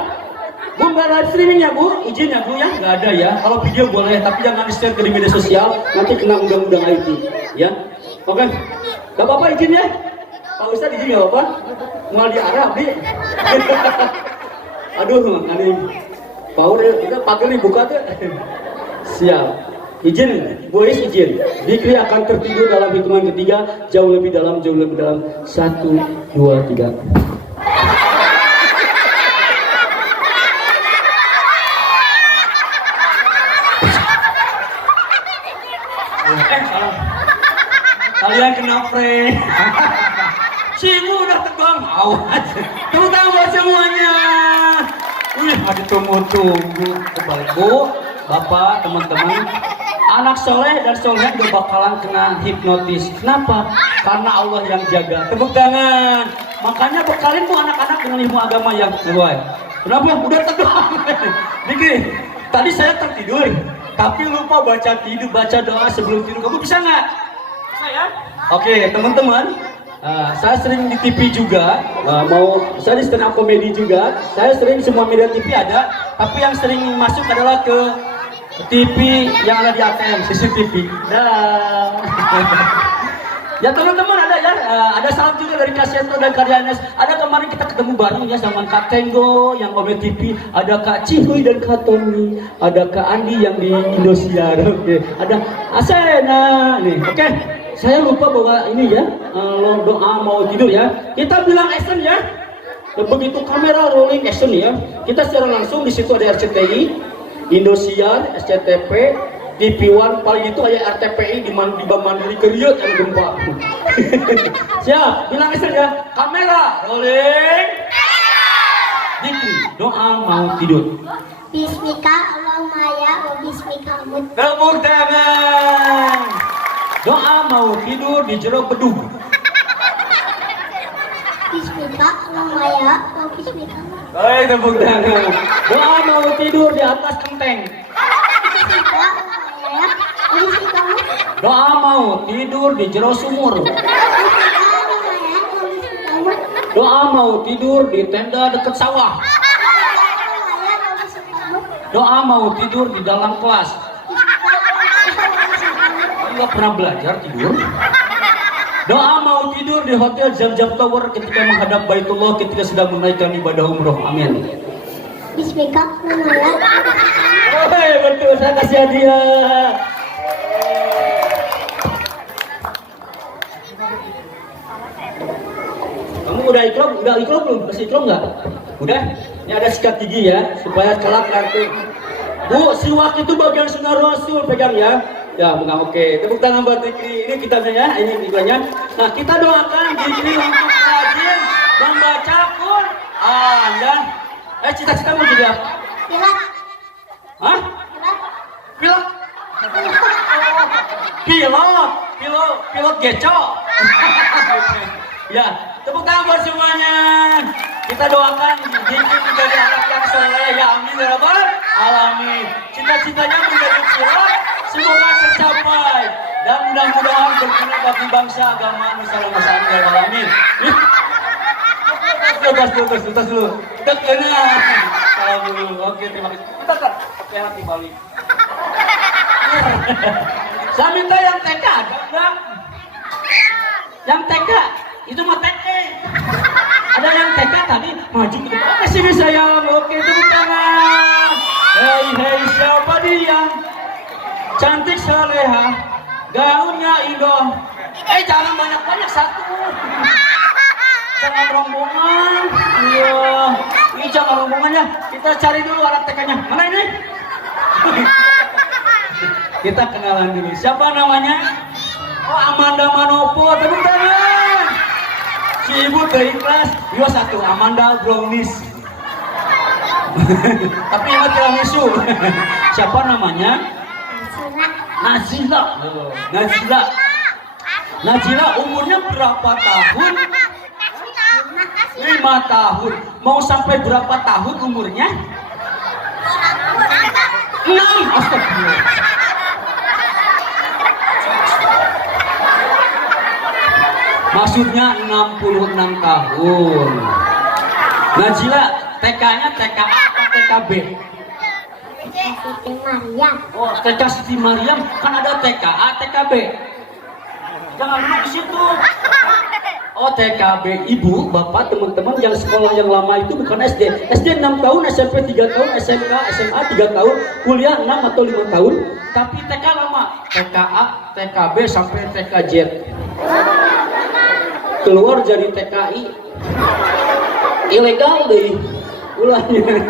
Bu, nggak live streaming ya Bu? Izin ya Bu ya? Nggak ada ya. Kalau video boleh, tapi jangan di-share ke di media sosial. Nanti kena undang-undang IT. Ya? Oke? Nggak apa-apa izin ya? Pak Ustadz izin nggak apa-apa? Mau di Arab nih. Aduh, ini power kita pagar nih buka tuh. Siap. Izin, Bu Is izin. Dikri akan tertidur dalam hitungan ketiga jauh lebih dalam. 1, 2, 3. Kalian kena prank. Si ibu udah tegang, awas. Tepuk tangan buat semuanya. Wih, ada tunggu-tunggu. Kembali Bu, Bapak, teman-teman. Anak soleh dan soleh udah bakalan kena hipnotis. Kenapa? Karena Allah yang jaga. Tepuk tangan. Makanya bekalin Bu anak-anak dengan ilmu agama yang sesuai. Kenapa? Udah tegang. Dikri, tadi saya tertidur, tapi lupa baca doa sebelum tidur. Kamu bisa nggak? Saya? Oke, teman-teman, saya sering di TV juga, saya di stand up comedy juga, saya sering semua media TV ada, tapi yang sering masuk adalah ke TV yang ada di ATM, CCTV. Ya teman-teman ada ya, ada salam juga dari Kak Seto dan Kak Dianes. Ada kemarin kita ketemu bareng ya sama Kak Tenggo yang Ome TV, ada Kak Cihuy dan Kak Tommy, ada Kak Andi yang di Indosiar, oke. Ada Asena nih, oke. Saya lupa bawa ini ya, lo doa mau tidur ya. Kita bilang action ya. Begitu kamera rolling action ya. Kita secara langsung di situ ada RCTI, Indosiar, SCTV, TV One paling itu kayak RTPI di Bank Mandiri Kriut ada gempa. Siap, bilang saja kamera rolling. Dikri, doa mau tidur. Bismika Allahumma ya wa bismika amut. Tepuk tangan. Doa mau tidur di jero bedug. Bismika Allahumma ya wa bismika amut. Baik, tepuk tangan. Doa mau tidur di atas kenteng. Bismika Allahumma ya wa bismika amut. Doa mau tidur di jero sumur. Bismika Allahumma ya wa bismika amut. Doa mau tidur di tenda dekat sawah. Bismika Allahumma ya wa bismika amut. Doa mau tidur di dalam kelas. Bismika Allahumma ya wa bismika amut. Nggak pernah belajar tidur. Doa mau tidur di hotel Zam-Zam Tower ketika menghadap Baitullah ketika sedang menaikkan ibadah umroh. Amin. Bismika Allahumma ya wa bismika amut. Hei, betul, saya kasih hadiah. Kamu udah ikram? Udah ikram belum? Masih ikram nggak? Udah? Ini ada sikat gigi ya, supaya kelak nanti. Bu, siwak itu bagian sunnah Rasul, pegang ya. Ya, enggak oke. Tepuk tangan buat Dikri. Ini kitabnya ya, ini iklannya. Nah, kita doakan Dikri untuk rajin membaca Quran dan cita-cita mau jadi apa? Pilot. Hah? Pilot. Pilot gecok. Ya, tepuk tangan buat semuanya. Kita doakan Dikri menjadi anak yang soleh. Ya amin ya rabbal alamin. Cita-citanya menjadi pilot semoga tercapai dan mudah-mudahan berguna bagi bangsa, agama, nusa dan bangsa ya rabbal alamin. Lepas dulu. Terkena. Salam dulu. Oke, terima kasih. Bentar, oke, nanti balik. Saya minta yang TK ada enggak? Yang TK itu mah TK. Ada yang TK tadi maju ke depan. Oke sini sayang. Oke, tepuk tangan. Hei siapa dia? Cantik soleha, gaunnya indah. Jangan banyak-banyak satu. Jangan rombongan. Iya. Ini jangan rombongannya. Kita cari dulu anak TK-nya. Mana ini? Kita kenalan dulu. Siapa namanya? Oh, Amanda Manopo. Tepuk tangan. Si ibu terikhlas. 21 Amanda Brownies. Tapi ingat tiramisu. Siapa namanya? Nazila. Nazila umurnya berapa tahun? 5 tahun. Mau sampai berapa tahun umurnya? 6. Astagfirullah. Maksudnya 66 tahun. Nazila, TK-nya TKA atau TKB? Siti Maryam. Oh, TK Siti Maryam, kan ada TKA, TKB. Jangan duduk di situ. Oh, TKB. Ibu, bapak, teman-teman yang sekolah yang lama itu bukan SD. SD 6 tahun, SMP 3 tahun, SMK, SMA 3 tahun, kuliah 6 atau 5 tahun. Tapi TK lama. TKA, TKB sampai TKJ. Keluar jadi TKI. Ilegal deh. Ulangnya.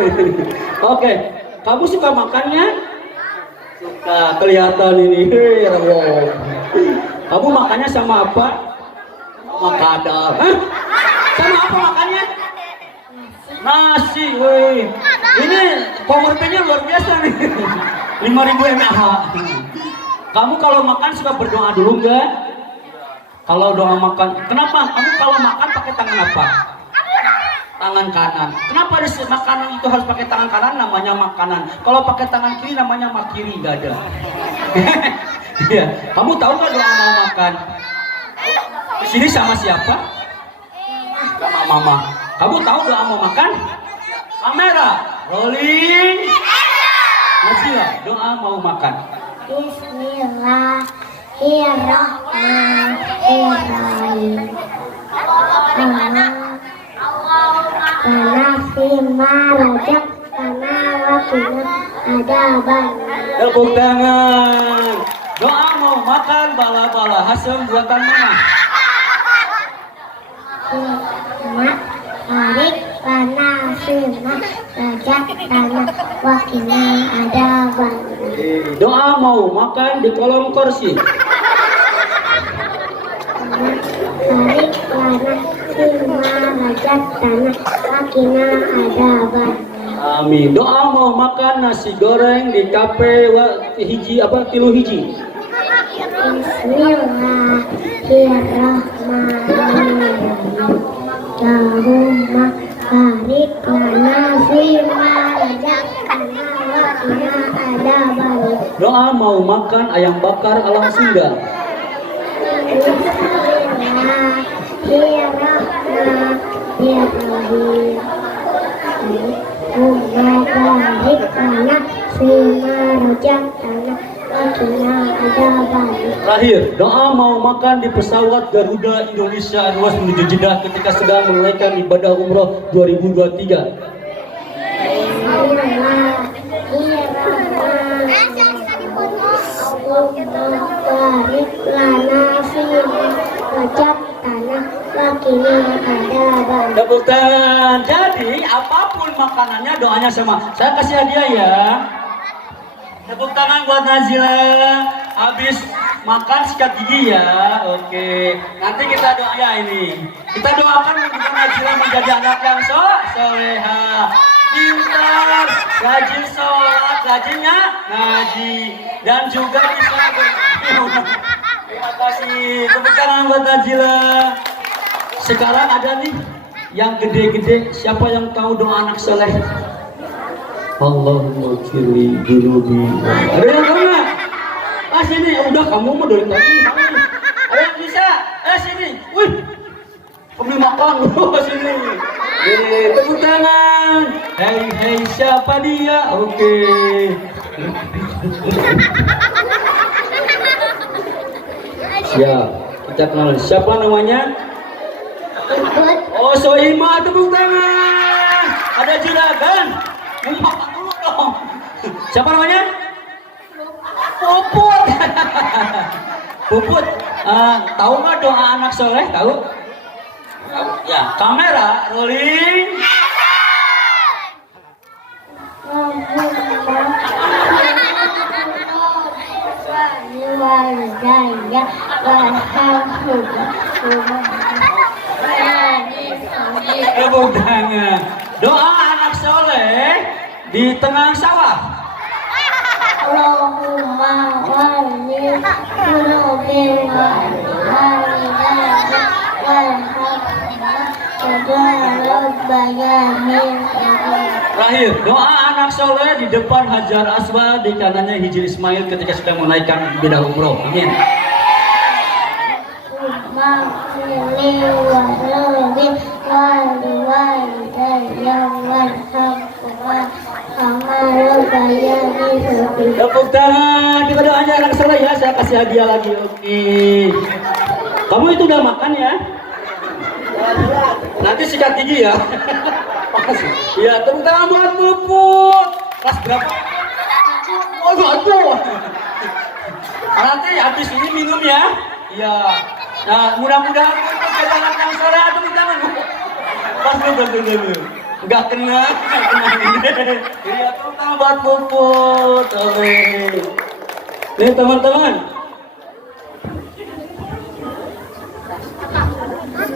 Oke. Kamu suka makannya? Suka, kelihatan ini. Wow. Kamu makannya sama apa? Sama kadal. Hah? Sama apa makannya? Nasi, woi. Ini power nya luar biasa nih. 5.000 mAh. Kamu kalau makan suka berdoa dulu enggak? Kalau doa makan, kenapa? Kamu kalau makan pakai tangan apa? Tangan kanan. Kenapa makanan itu harus pakai tangan kanan? Namanya makanan. Kalau pakai tangan kiri namanya makiri, nggak ada. Iya. Kamu tahu nggak doa mau makan? Di sini sama siapa? Sama mama. Kamu tahu doa mau makan? Kamera, rolling. Nazila, doa mau makan. Bismillahirrahmanirrahim. Tepuk tangan. Doa mau makan bala-bala hasil buatan mama. Tarik lana sima rajak tanah wakina ada bang. Doa mau makan di kolong kursi. Barik lana sima hajat tanah wakina adaban. Amin. Doa mau makan nasi goreng di kafe hiji apa tilu hiji. Bismillahirrahmanirrahim. Allahumma barik lana fima razaqtana wa qina adzabannar. Doa mau makan ayam bakar ala Sunda. Bismillahirrahmanirrahim. Allahumma barik lana fima razaqtana wa qina adzabannar. Terakhir, doa mau makan di pesawat Garuda Indonesia Airways menuju Jeddah ketika sedang menunaikan ibadah umroh 2023. Barik lana fima razaqtana wa qina adzaban. Tepuk tangan. Jadi apapun makanannya doanya sama. Saya kasih hadiah ya. Tepuk tangan buat Nazila. Habis makan sikat gigi ya. Oke. Nanti kita doa ya ini. Kita doakan untuk Nazila menjadi anak yang soleha, pintar, rajin sholat, rajinnya ngaji, dan juga bisa berilmu. Terima kasih. Tepuk tangan buat Nazila. Sekarang ada nih yang gede-gede. Siapa yang tahu doa anak soleh? Allahumma kiri dunubi. Ada yang tahu nggak? Ah sini, udah kamu mah dari tadi. Ada yang bisa? Sini. Wih, kami makan dulu sini. Tepuk tangan. Hei, siapa dia? Oke. Siap. Kita kenal. Siapa namanya? Oh, Soima, tepuk tangan. Ada juragan. Makan dulu dong. Siapa namanya? Puput. Puput. Tahu nggak doa anak soleh? Tahu? Ya, kamera rolling. Tepuk tangan. Doa anak soleh di tengah sawah. Allahumma wali qulubil walidayya Terakhir, doa anak soleh di depan Hajar Aswad, di kanannya Hijri Ismail ketika sedang menaikkan ibadah umroh. Amin. Tepuk tangan, kita doanya anak soleh ya. Saya kasih hadiah lagi. Oke. Kamu itu udah makan ya? Nanti sikat gigi ya. Ya, tepuk tangan buat Puput. Kelas berapa? Oh, aduh. Nanti habis ini minum ya. Iya. Nah, mudah-mudahan Puput jadi anak yang soleh. Tepuk tangan. Pas dulu. Enggak kena. Iya, tepuk tangan buat Puput. Oke. Nih teman-teman.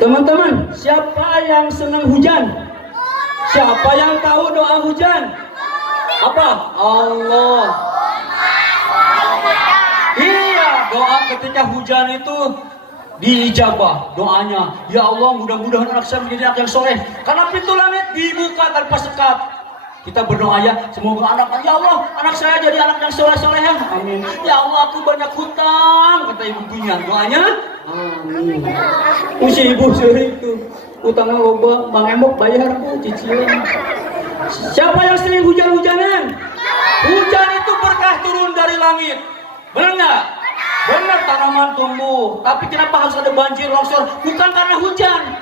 Teman-teman, siapa yang senang hujan? Siapa yang tahu doa hujan? Apa? Allah. Iya, doa ketika hujan itu diijabah doanya. Ya Allah, mudah-mudahan anak saya menjadi anak yang soleh. Karena pintu langit dibuka tanpa sekat. Kita berdoa ya, semoga ya Allah, anak saya jadi anak yang soleh-soleh. Amin. Ya Allah, aku banyak hutang, kata ibunya. Doanya, amin. Si ibu suri itu, utangnya loba, Bang Embok bayar bu, cicilan. Siapa yang sering hujan-hujanan? Hujan itu berkah turun dari langit. Benar nggak? Benar, tanaman tumbuh. Tapi kenapa harus ada banjir, longsor? Bukan karena hujan.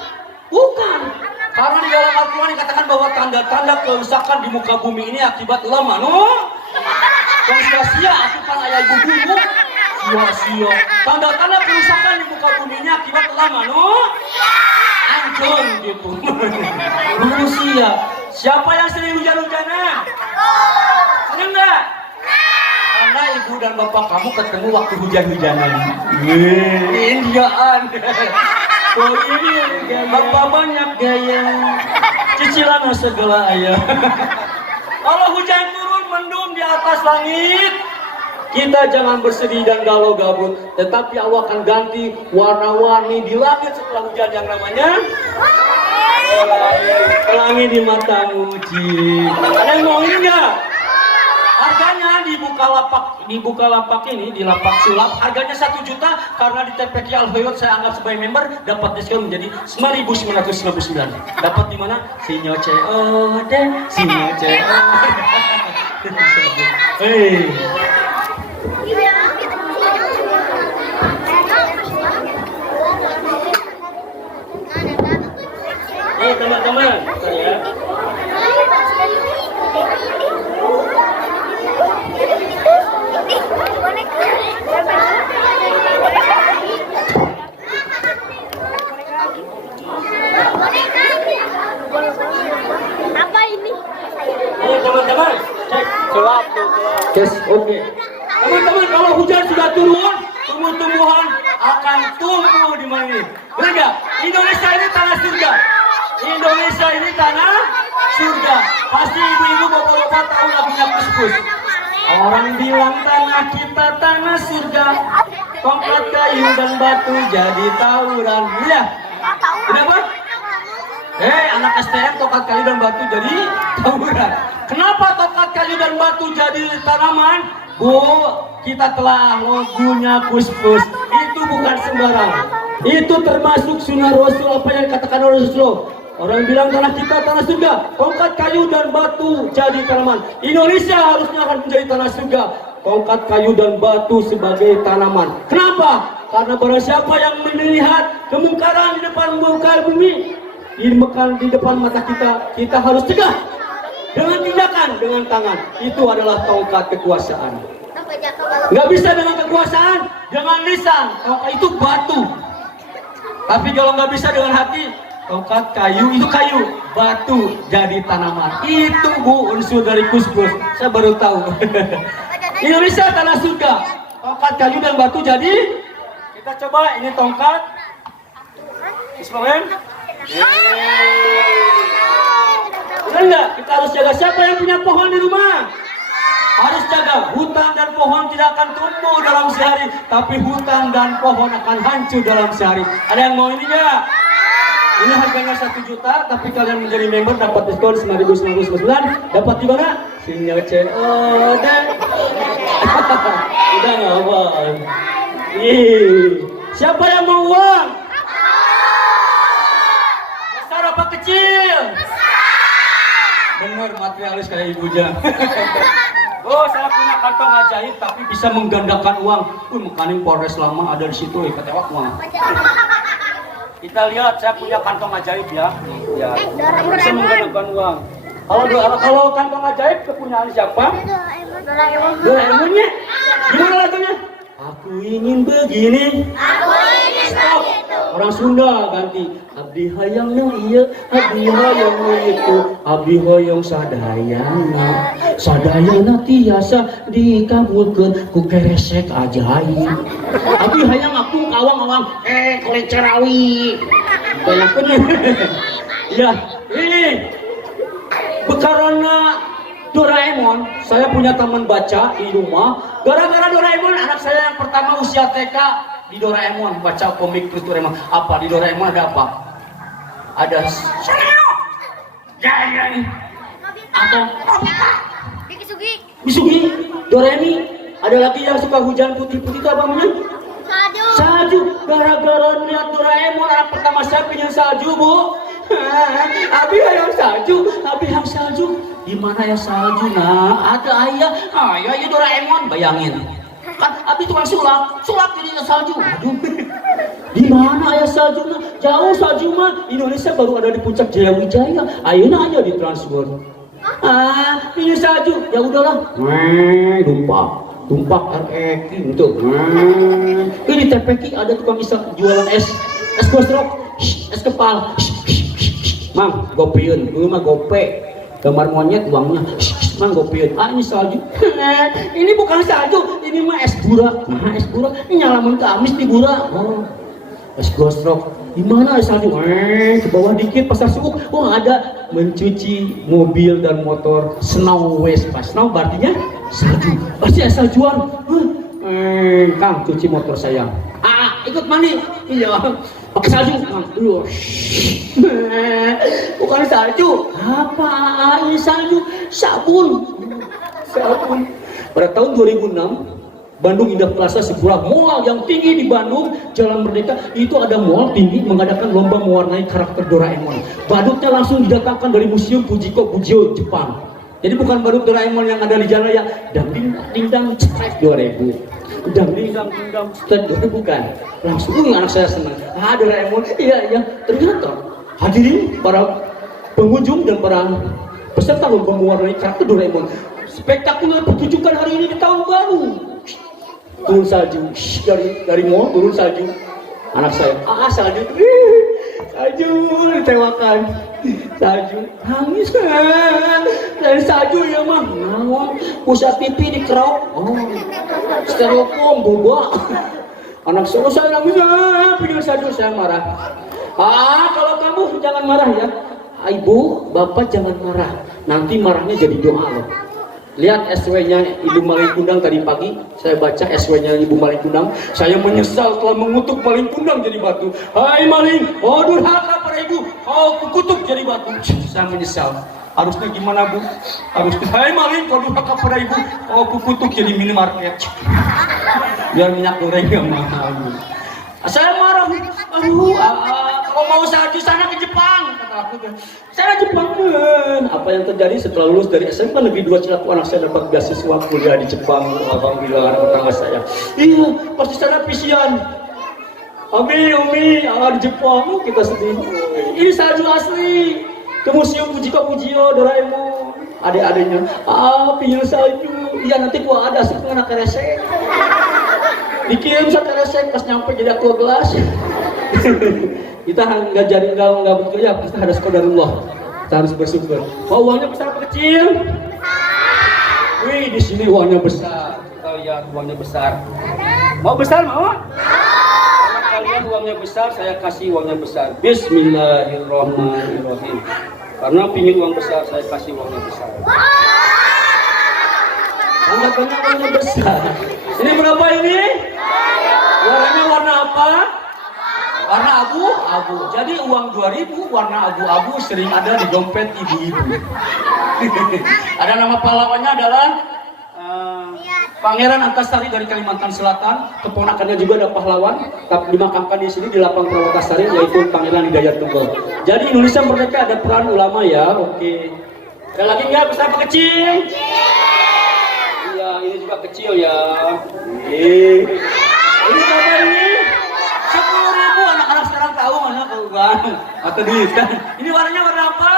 Bukan. Karena di dalam Al-Quran dikatakan bahwa tanda-tanda kerusakan di muka bumi ini akibat lemah. Yang sia-sia asupan ayah ibu dulu. Sia-sia. Tanda-tanda kerusakan di muka bumi ini akibat lemah. Hancur gitu. Manusia. Siapa yang sering hujan-hujanan? Senang nggak? mana ibu dan bapak kamu ketemu waktu hujan-hujanan? Indiaan. Oh ini bapak banyak gaya. Cicilan segala ayah. Kalau hujan turun mendung di atas langit, kita jangan bersedih dan galau gabut, tetapi Allah akan ganti warna-warni di langit setelah hujan yang namanya pelangi di matamu, Ci. Ada yang mau ini enggak? Harganya di Bukalapak ini, di lapak sulap, harganya 1 juta, karena di TPQ Al-Hayat saya anggap sebagai member, dapat diskon menjadi 9.999. Dapat di mana? Sinyo COD, Sinyo COD. Hei. Teman-teman, ya. Apa ini? Teman-teman, cek gelap tuh, gelap. Yes, oke. Teman-teman, kalau hujan sudah turun, tumbuh-tumbuhan akan tumbuh di mana ini? Benar nggak? Indonesia ini tanah surga. Indonesia ini tanah surga. Pasti ibu-ibu, bapak-bapak tahu lagunya Kus-Kus. Orang bilang tanah kita tanah surga, tongkat kayu dan batu jadi tawuran. Iya? Kenapa? Anak STM tongkat kayu dan batu jadi tawuran. Kenapa tongkat kayu dan batu jadi tanaman? Bu, kita telah lagunya Kus-Kus. Itu bukan sembarang. Itu termasuk sunnah Rasul, apa yang dikatakan oleh Rasulullah. Orang bilang tanah kita tanah surga, tongkat kayu dan batu jadi tanaman. Indonesia harusnya akan menjadi tanah surga, tongkat kayu dan batu sebagai tanaman. Kenapa? Karena barang siapa yang melihat kemungkaran di depan muka bumi, di depan mata kita harus cegah dengan tindakan, dengan tangan. Itu adalah tongkat kekuasaan. Nggak bisa dengan kekuasaan, dengan lisan. Tongkat itu batu. Tapi kalau nggak bisa dengan hati, tongkat kayu itu kayu, batu jadi tanaman. Itu Bu unsur dari Kus-Kus. Saya baru tahu. Indonesia tanah surga, tongkat kayu dan batu jadi. Kita coba ini tongkat. Bismillah. Benar nggak? Kita harus jaga. Siapa yang punya pohon di rumah? Harus jaga. Hutan dan pohon tidak akan tumbuh dalam sehari, tapi hutan dan pohon akan hancur dalam sehari. Ada yang mau ini nggak? Ini harganya 1 juta, tapi kalian menjadi member dapat diskon 9.999. Dapat di mana? Sinyal COD. Udah nggak apa? Siapa yang mau uang? Besar apa kecil? Bener, materialis kayak ibunya. Oh, saya punya kantong ajaib tapi bisa menggandakan uang. Mekanik Polres lama ada di situ, ketewak mah. Kita lihat, saya punya kantong ajaib ya. Ya, bisa menggandakan uang. Kalau kantong ajaib kepunyaan siapa? Doraemonnya. Gimana lagunya? Aku ingin begini. Stop. Orang Sunda ganti. Abdi hayangnya iya, abdi hayangnya itu, abdi hayang sadayana. Sadayana tiasa dikabulkeun ku keresek ajaib. Abdi hayang aku kawang-kawang kolecerawi. Bayakeun. Ya, ini bekarana Doraemon, saya punya taman baca di rumah. Gara-gara Doraemon, anak saya yang pertama usia TK di Doraemon baca komik Doraemon. Apa di Doraemon ada apa? Ada Jaya atau Misugi, Doremi. Ada lagi yang suka hujan putih-putih itu apa namanya? Salju. Gara-gara lihat Doraemon, anak pertama saya pengen salju, Bu. Abi yang salju, abi yang salju. Di mana ya salju? Nah, ada ayah ya Doraemon, bayangin. Kan abi tukang sulap jadi salju. Aduh. Di mana ayah salju? Nah, jauh salju mah. Indonesia baru ada di puncak Jayawijaya. Ayeuna aja di transfer. Ini salju. Ya udahlah. Tumpah RX untuk. Ini TPQ ada tukang jualan es gosrok, es kepal. Mang, gopieun, dulu mah gope. Gambar monyet uangnya nanggopin. Ah ini salju. Ini bukan salju, ini mah es burak. Nah es burak, ini nyalaman kamis di burak. Oh, es gosrok. Di mana es salju? Ke bawah dikit pasar suuk. Oh ada mencuci mobil dan motor snow Vespa. Snow artinya salju. Pasti es saljuan. Kang cuci motor saya. Ikut mandi. Iya. Pakai salju. Dulu. Bukan salju. Apa ini salju? Sabun. Sabun. Pada tahun 2006 Bandung Indah Plaza, sebuah mall yang tinggi di Bandung, Jalan Merdeka, itu ada mall tinggi mengadakan lomba mewarnai karakter Doraemon. Badutnya langsung didatangkan dari Museum Fujiko Bujio, Jepang. Jadi bukan badut Doraemon yang ada di jalan ya, dang ding-dang cetek 2000. Dang ding-dang cetek 2000 bukan. Langsung anak saya senang. Doraemon, iya. Ternyata hadirin para pengunjung dan para peserta lomba mewarnai karakter Doraemon. Spektakuler pertunjukan hari ini di tahun baru. Turun salju dari mall, turun salju. Anak saya, salju, salju ditewakan, salju nangis dari salju ya mah, pusat pipi dikerok, styrofoam boba. Anak saya nangis, pinggir salju saya marah. Kalau kamu jangan marah ya, ibu, bapak jangan marah, nanti marahnya jadi doa loh. Lihat SW-nya Ibu Maling Kundang tadi pagi, saya baca SW-nya Ibu Maling Kundang. Saya menyesal telah mengutuk Maling Kundang jadi batu. Hai Maling, durhaka pada ibu, kukutuk jadi batu. Saya menyesal. Harusnya gimana Bu? Harusnya, hai Maling, durhaka pada ibu, kukutuk jadi minimarket. Biar minyak goreng yang mahal. Saya marah. Kalau mau salju sana ke Jepang, kata aku. Saya Jepang. Apa yang terjadi setelah lulus dari SMP Negeri 2 Cilaku, anak saya dapat beasiswa kuliah di Jepang. Alhamdulillah, anak tetangga saya. Iya, pasti sana pisian. Umi, di Jepang kita sedih. Ini salju asli. Ke Museum Fujiko Bujio Doraemon. Adik-adiknya, pingin salju. Iya nanti gua ada suka anak resek. Dikirim satu resek pas nyampe jadi tua gelas. Kita nggak betul ya, kita harus qadarullah. Kita harus bersyukur. Uangnya besar atau kecil? Wih, di sini uangnya besar. Kita lihat uangnya besar. Mau besar mau? Kalau kalian uangnya besar, saya kasih uangnya besar. Bismillahirrahmanirrahim. Karena pingin uang besar, saya kasih uangnya besar. Banyak uangnya besar. Ini berapa ini? Warnanya warna apa? Warna abu-abu. Jadi uang 2000 warna abu-abu sering ada di dompet ibu-ibu. Ada nama pahlawannya adalah Pangeran Antasari dari Kalimantan Selatan. Keponakannya juga ada pahlawan, tapi dimakamkan di sini di Lapang Prawatasari, yaitu Pangeran Hidayat Tunggal. Jadi Indonesia merdeka ada peran ulama ya. Oke. Ada lagi nggak? Besar apa kecil? Iya, ini juga kecil ya. Ini berapa ini? 10.000. Anak-anak sekarang tahu mana uang atau duit kan? Ini warnanya warna apa?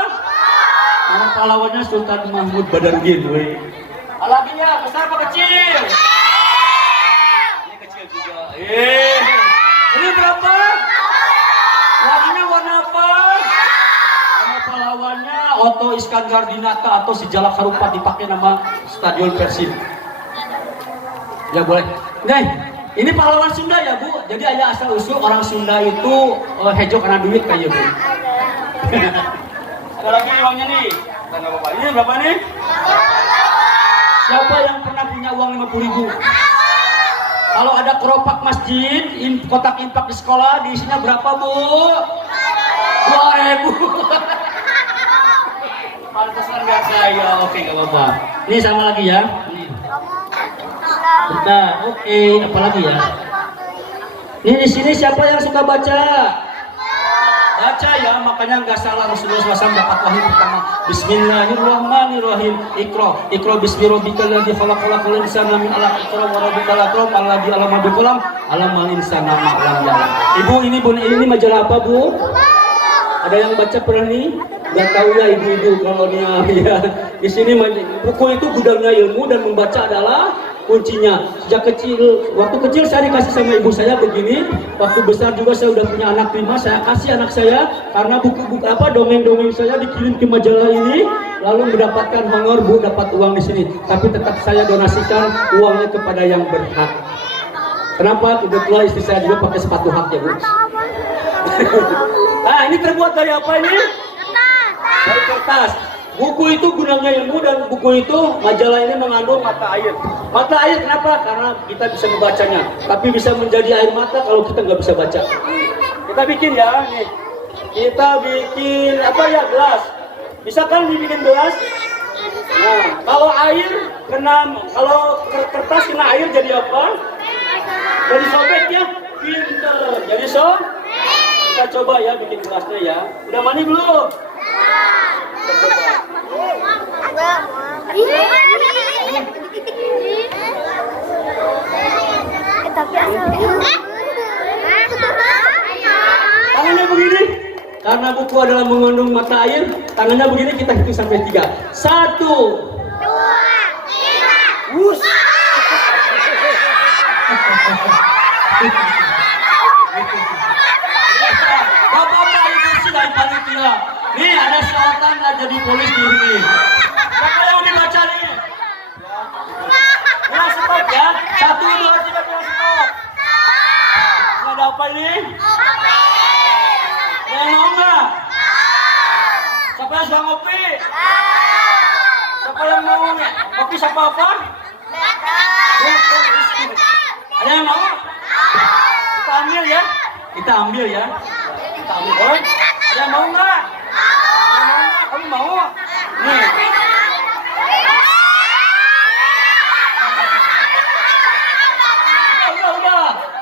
Nama pahlawannya Sultan Mahmud Badarudin. Lagi ya, besar apa kecil? Ini kecil juga. Ini berapa? Warnanya warna apa? Nama pahlawannya Otto Iskandar Dinata atau si Jalak Harupat, dipakai nama Stadion Persib. Ya boleh. Nih, ini pahlawan Sunda ya Bu. Jadi ayah asal usul orang Sunda itu hejo karena duit kayak Bu. Ada lagi uangnya nih. Ini berapa nih? Siapa yang pernah punya uang 50.000? Kalau ada keropak masjid, kotak infak di sekolah, diisinya berapa Bu? 2.000. Pantesan nggak saya. Oke, nggak apa-apa. Ini sama lagi ya. Bentar, oke. Apa lagi ya? Ini di sini siapa yang suka baca? Baca ya, makanya nggak salah Rasulullah SAW dapat wahyu pertama. Bismillahirrahmanirrahim. Iqra bismi rabbikal ladzi khalaq, khalaqal insana min 'alaq. Iqra wa rabbukal akram alladzi 'allama bil qalam 'allamal insana ma lam ya'lam. Ibu, ini majalah apa Bu? Ada yang baca pernah nih? Nggak tahu ya ibu-ibu kalau dia ya. Di sini buku itu gudangnya ilmu dan membaca adalah kuncinya. Sejak kecil, waktu kecil saya dikasih sama ibu saya begini. Waktu besar juga saya udah punya anak 5, saya kasih anak saya karena buku-buku dongeng-dongeng saya dikirim ke majalah ini, lalu mendapatkan honor, Bu, dapat uang di sini. Tapi tetap saya donasikan uangnya kepada yang berhak. Kenapa? Kebetulan istri saya juga pakai sepatu hak ya, Bu. Nah, ini terbuat dari apa ini? Dari kertas. Buku itu gunanya ilmu, dan buku itu majalah ini mengandung mata air. Mata air kenapa? Karena kita bisa membacanya. Tapi bisa menjadi air mata kalau kita nggak bisa baca. Kita bikin ya, nih. Kita bikin apa ya, gelas. Bisa kan dibikin gelas? Nah, kalau air kena, kalau kertas kena air jadi apa? Jadi sobek ya, pinter. Jadi kita coba ya bikin gelasnya ya. Udah mandi belum? Tapi asal Tangannya begini. Karena buku adalah mengandung mata air, tangannya begini, kita hitung sampai 3. 1, 2, 3. Wus. Bapak-bapak, itu sih dari panitia. Nih ada selatan nggak jadi polis di sini. Siapa yang dibaca nih? Nah, stop ya. 1, 2, 3, stop. Ini ada apa ini? Yang mau nggak? Siapa yang suka ngopi? Siapa yang mau kopi siapa apa? Ada yang mau? Kita ambil ya. Kita ambil ya. Kita ambil. Boleh? Ada yang mau nggak? Kamu mau? Nih.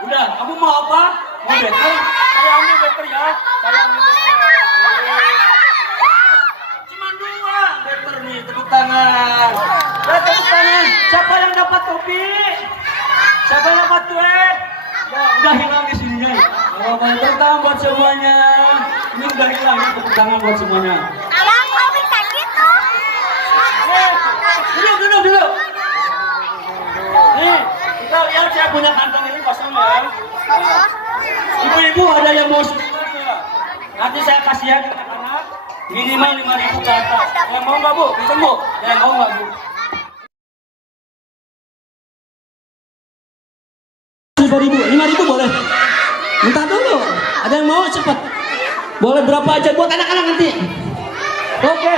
Udah. Kamu mau apa? Mau better? Saya ambil better ya. Saya ambil better. Cuma 2 better nih. Tepuk tangan. Tepuk tangan. Siapa yang dapat kopi? Siapa yang dapat kue? Ya, udah hilang di sininya. Tepuk tangan buat semuanya. Ini udah hilang ya. Tepuk tangan buat semuanya. Duduk. Nih, kita lihat saya punya kantong ini kosong ya. Ibu-ibu ada yang mau sumbang ya? Nanti saya kasih ya ke anak-anak minimal 5.000 ke atas. Yang mau nggak, Bu? Bisa, Bu? Yang mau nggak, Bu? 5.000 boleh. Minta dulu. Ada yang mau cepat? Boleh berapa aja buat anak-anak nanti. Oke,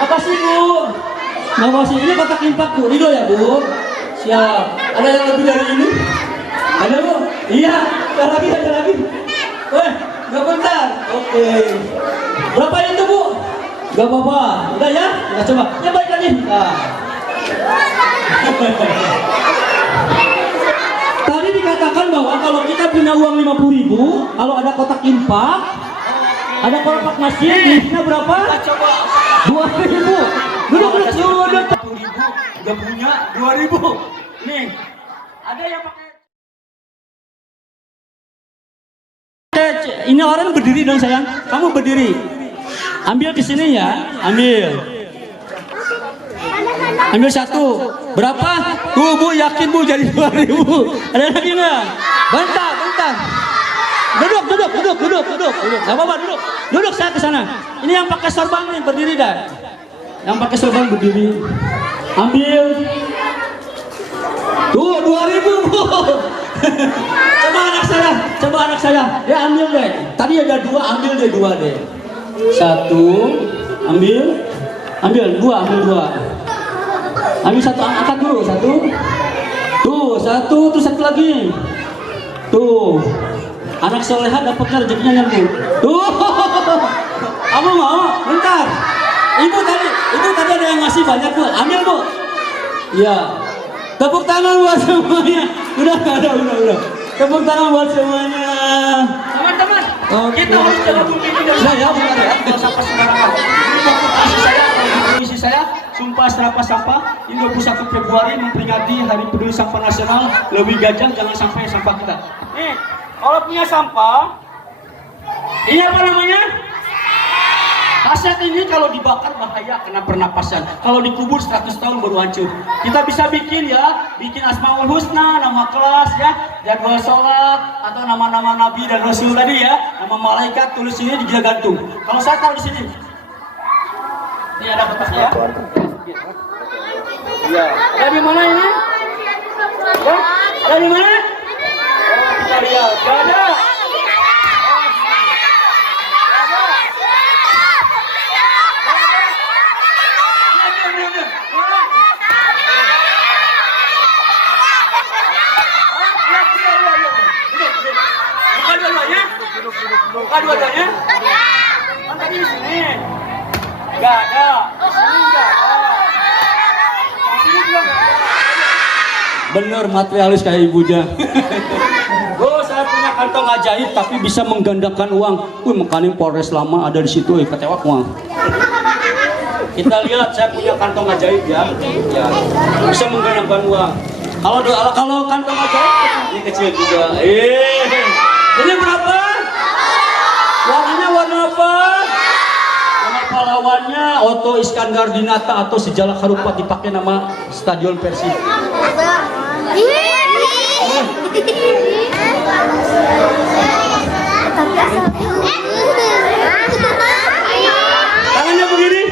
makasih Bu. Makasih. Ini kotak impak Bu. Ridho ya Bu. Siap. Ada yang lebih dari ini? Ada Bu? Iya. Ada lagi. Weh, nggak bentar. Oke. Berapa itu Bu? Gak apa-apa. Udah ya? Kita coba. Ya baik lagi. Nah. Tadi dikatakan bahwa kalau kita punya uang 50.000, kalau ada kotak infak, ada kotak masjid, isinya berapa? 2.000. Duduk. 40.000, udah punya 2.000. Nih, ada yang pakai. Ini orang berdiri dong sayang. Kamu berdiri. Ambil ke sini ya. Ambil 1. Berapa? Tuh Bu, yakin Bu jadi 2.000. Ada lagi nggak? Bentar. Duduk. Gak apa-apa, duduk. Duduk, saya ke sana. Ini yang pakai sorban nih, berdiri dah. Yang pakai sorban berdiri. Ambil. Tuh 2.000 Bu. Coba anak saya. Ya ambil deh. Tadi ada 2, ambil deh 2 deh. 1, ambil 2. Ambil 1, angkat dulu 1. Tuh 1, terus 1 lagi. Tuh. Anak soleha dapatnya rezekinya nyambung. Tuh. Kamu mau? Bentar. Ibu tadi ada yang ngasih banyak Bu. Ambil Bu. Iya. Tepuk tangan buat semuanya. Udah. Tepuk tangan buat semuanya. Teman-teman, kita harus jaga bumi ini dari saya, bukan ya? Kalau sampah sembarangan. Ini posisi saya, Sumpah Serapah Sampah, ini 21 Februari memperingati Hari Peduli Sampah Nasional. Lebih gajah, jangan sampai sampah kita. Nih, kalau punya sampah, ini apa namanya? Kaset ini kalau dibakar bahaya kena pernapasan. Kalau dikubur 100 tahun baru hancur. Kita bisa bikin ya, bikin Asmaul Husna, nama kelas ya, jadwal sholat atau nama-nama Nabi dan Rasul tadi ya, nama malaikat tulis ini di gantung. Kalau saya taruh di sini. Ini ada kotaknya. Iya. Ada di mana ini? Ya? Ada di mana? Oh, kita lihat. Gak ada. Buka dua-duanya. Kan tadi di sini. Gak ada. Di sini gak ada. Di sini juga gak ada. Bener materialis kayak ibunya. Oh, saya punya kantong ajaib tapi bisa menggandakan uang. Makanya Polres lama ada di situ, ketewak uang. Kita lihat, saya punya kantong ajaib ya. Ya, bisa menggandakan uang. Kalau kantong ajaib ini kecil juga. Ini berapa? Warnanya warna apa? Nama pahlawannya Otto Iskandar Dinata atau Sejalak Harupat, dipakai nama Stadion Persib. Tangannya begini.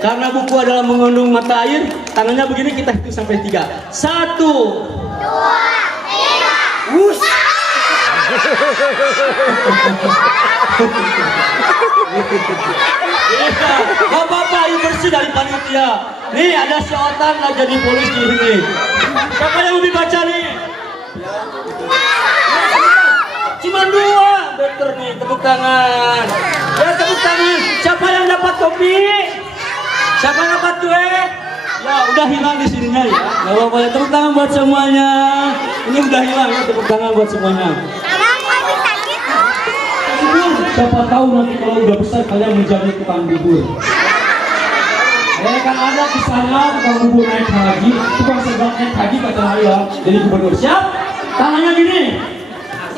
Karena buku adalah mengandung mata air, tangannya begini, kita hitung sampai 3. 1, 2, 3. Wus. Gak apa-apa, ini bersih dari panitia. Nih ada si Otan lagi jadi polisi di sini. Siapa yang lebih baca nih? Cuma 2. Better nih, tepuk tangan. Ya tepuk tangan. Siapa yang dapat kopi? Siapa yang dapat kue? Ya udah hilang di sininya ya. Gak apa-apa, tepuk tangan buat semuanya. Ini udah hilang ya, tepuk tangan buat semuanya. Siapa tahu nanti kalau udah besar kalian menjadi tukang bubur. Kan ada kisahnya tukang bubur naik haji, tukang seblak naik haji kata saya jadi gubernur. Siap? Tangannya gini.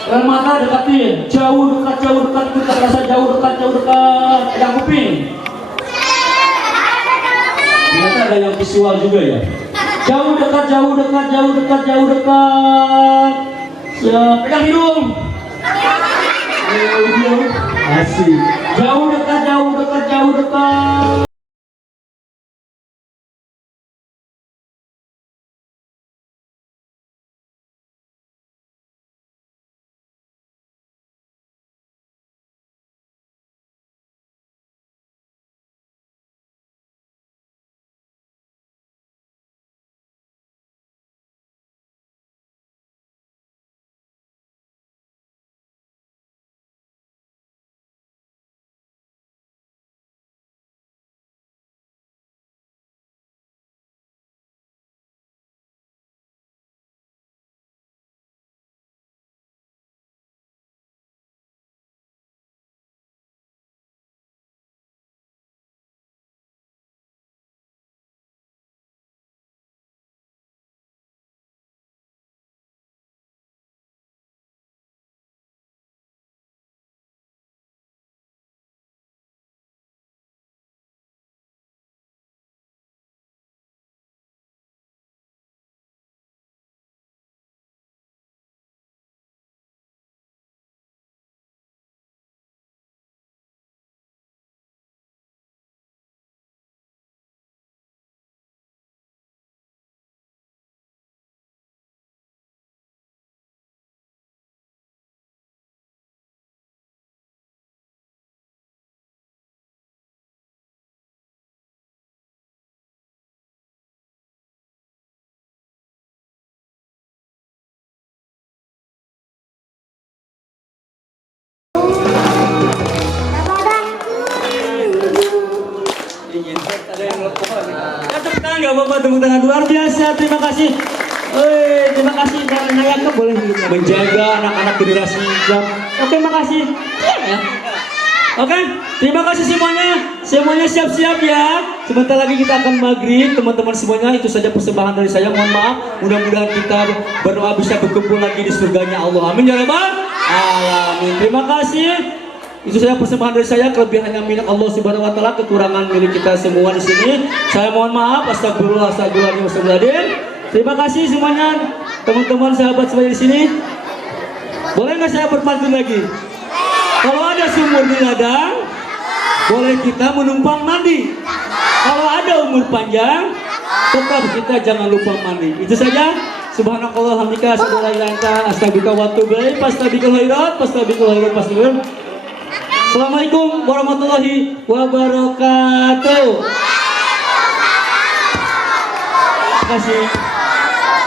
Rel mata dekatin, jauh dekat, kita rasa jauh dekat. Yang kuping. Ternyata ada yang visual juga ya. Jauh dekat. Siap, pegang hidung. Asik. Jauh dekat. Gak apa-apa, tepuk tangan luar biasa, terima kasih. Terima kasih Nayaka boleh menjaga anak-anak generasi jam. Oke, makasih. Ya. Oke, terima kasih semuanya. Semuanya siap-siap ya. Sebentar lagi kita akan maghrib, teman-teman semuanya. Itu saja persembahan dari saya. Mohon maaf. Mudah-mudahan kita berdoa bisa berkumpul lagi di surganya Allah. Amin ya rabbal alamin. Terima kasih. Itu saya persembahan dari saya, kelebihannya milik Allah Subhanahu wa taala, kekurangan milik kita semua di sini. Saya mohon maaf, astagfirullah, astagfirullahaladzim. Terima kasih semuanya, teman-teman sahabat semuanya di sini. Boleh nggak saya berpantun lagi? Kalau ada sumur di ladang, boleh kita menumpang mandi. Kalau ada umur panjang, tetap kita jangan lupa mandi. Itu saja. Subhanakallah hamdika asyhadu an la ilaha illa anta astaghfiruka wa atubu ilaik. Fastabiqul khairat, fastabiqul khairat, fastabiqul. Assalamualaikum warahmatullahi wabarakatuh. Terima kasih.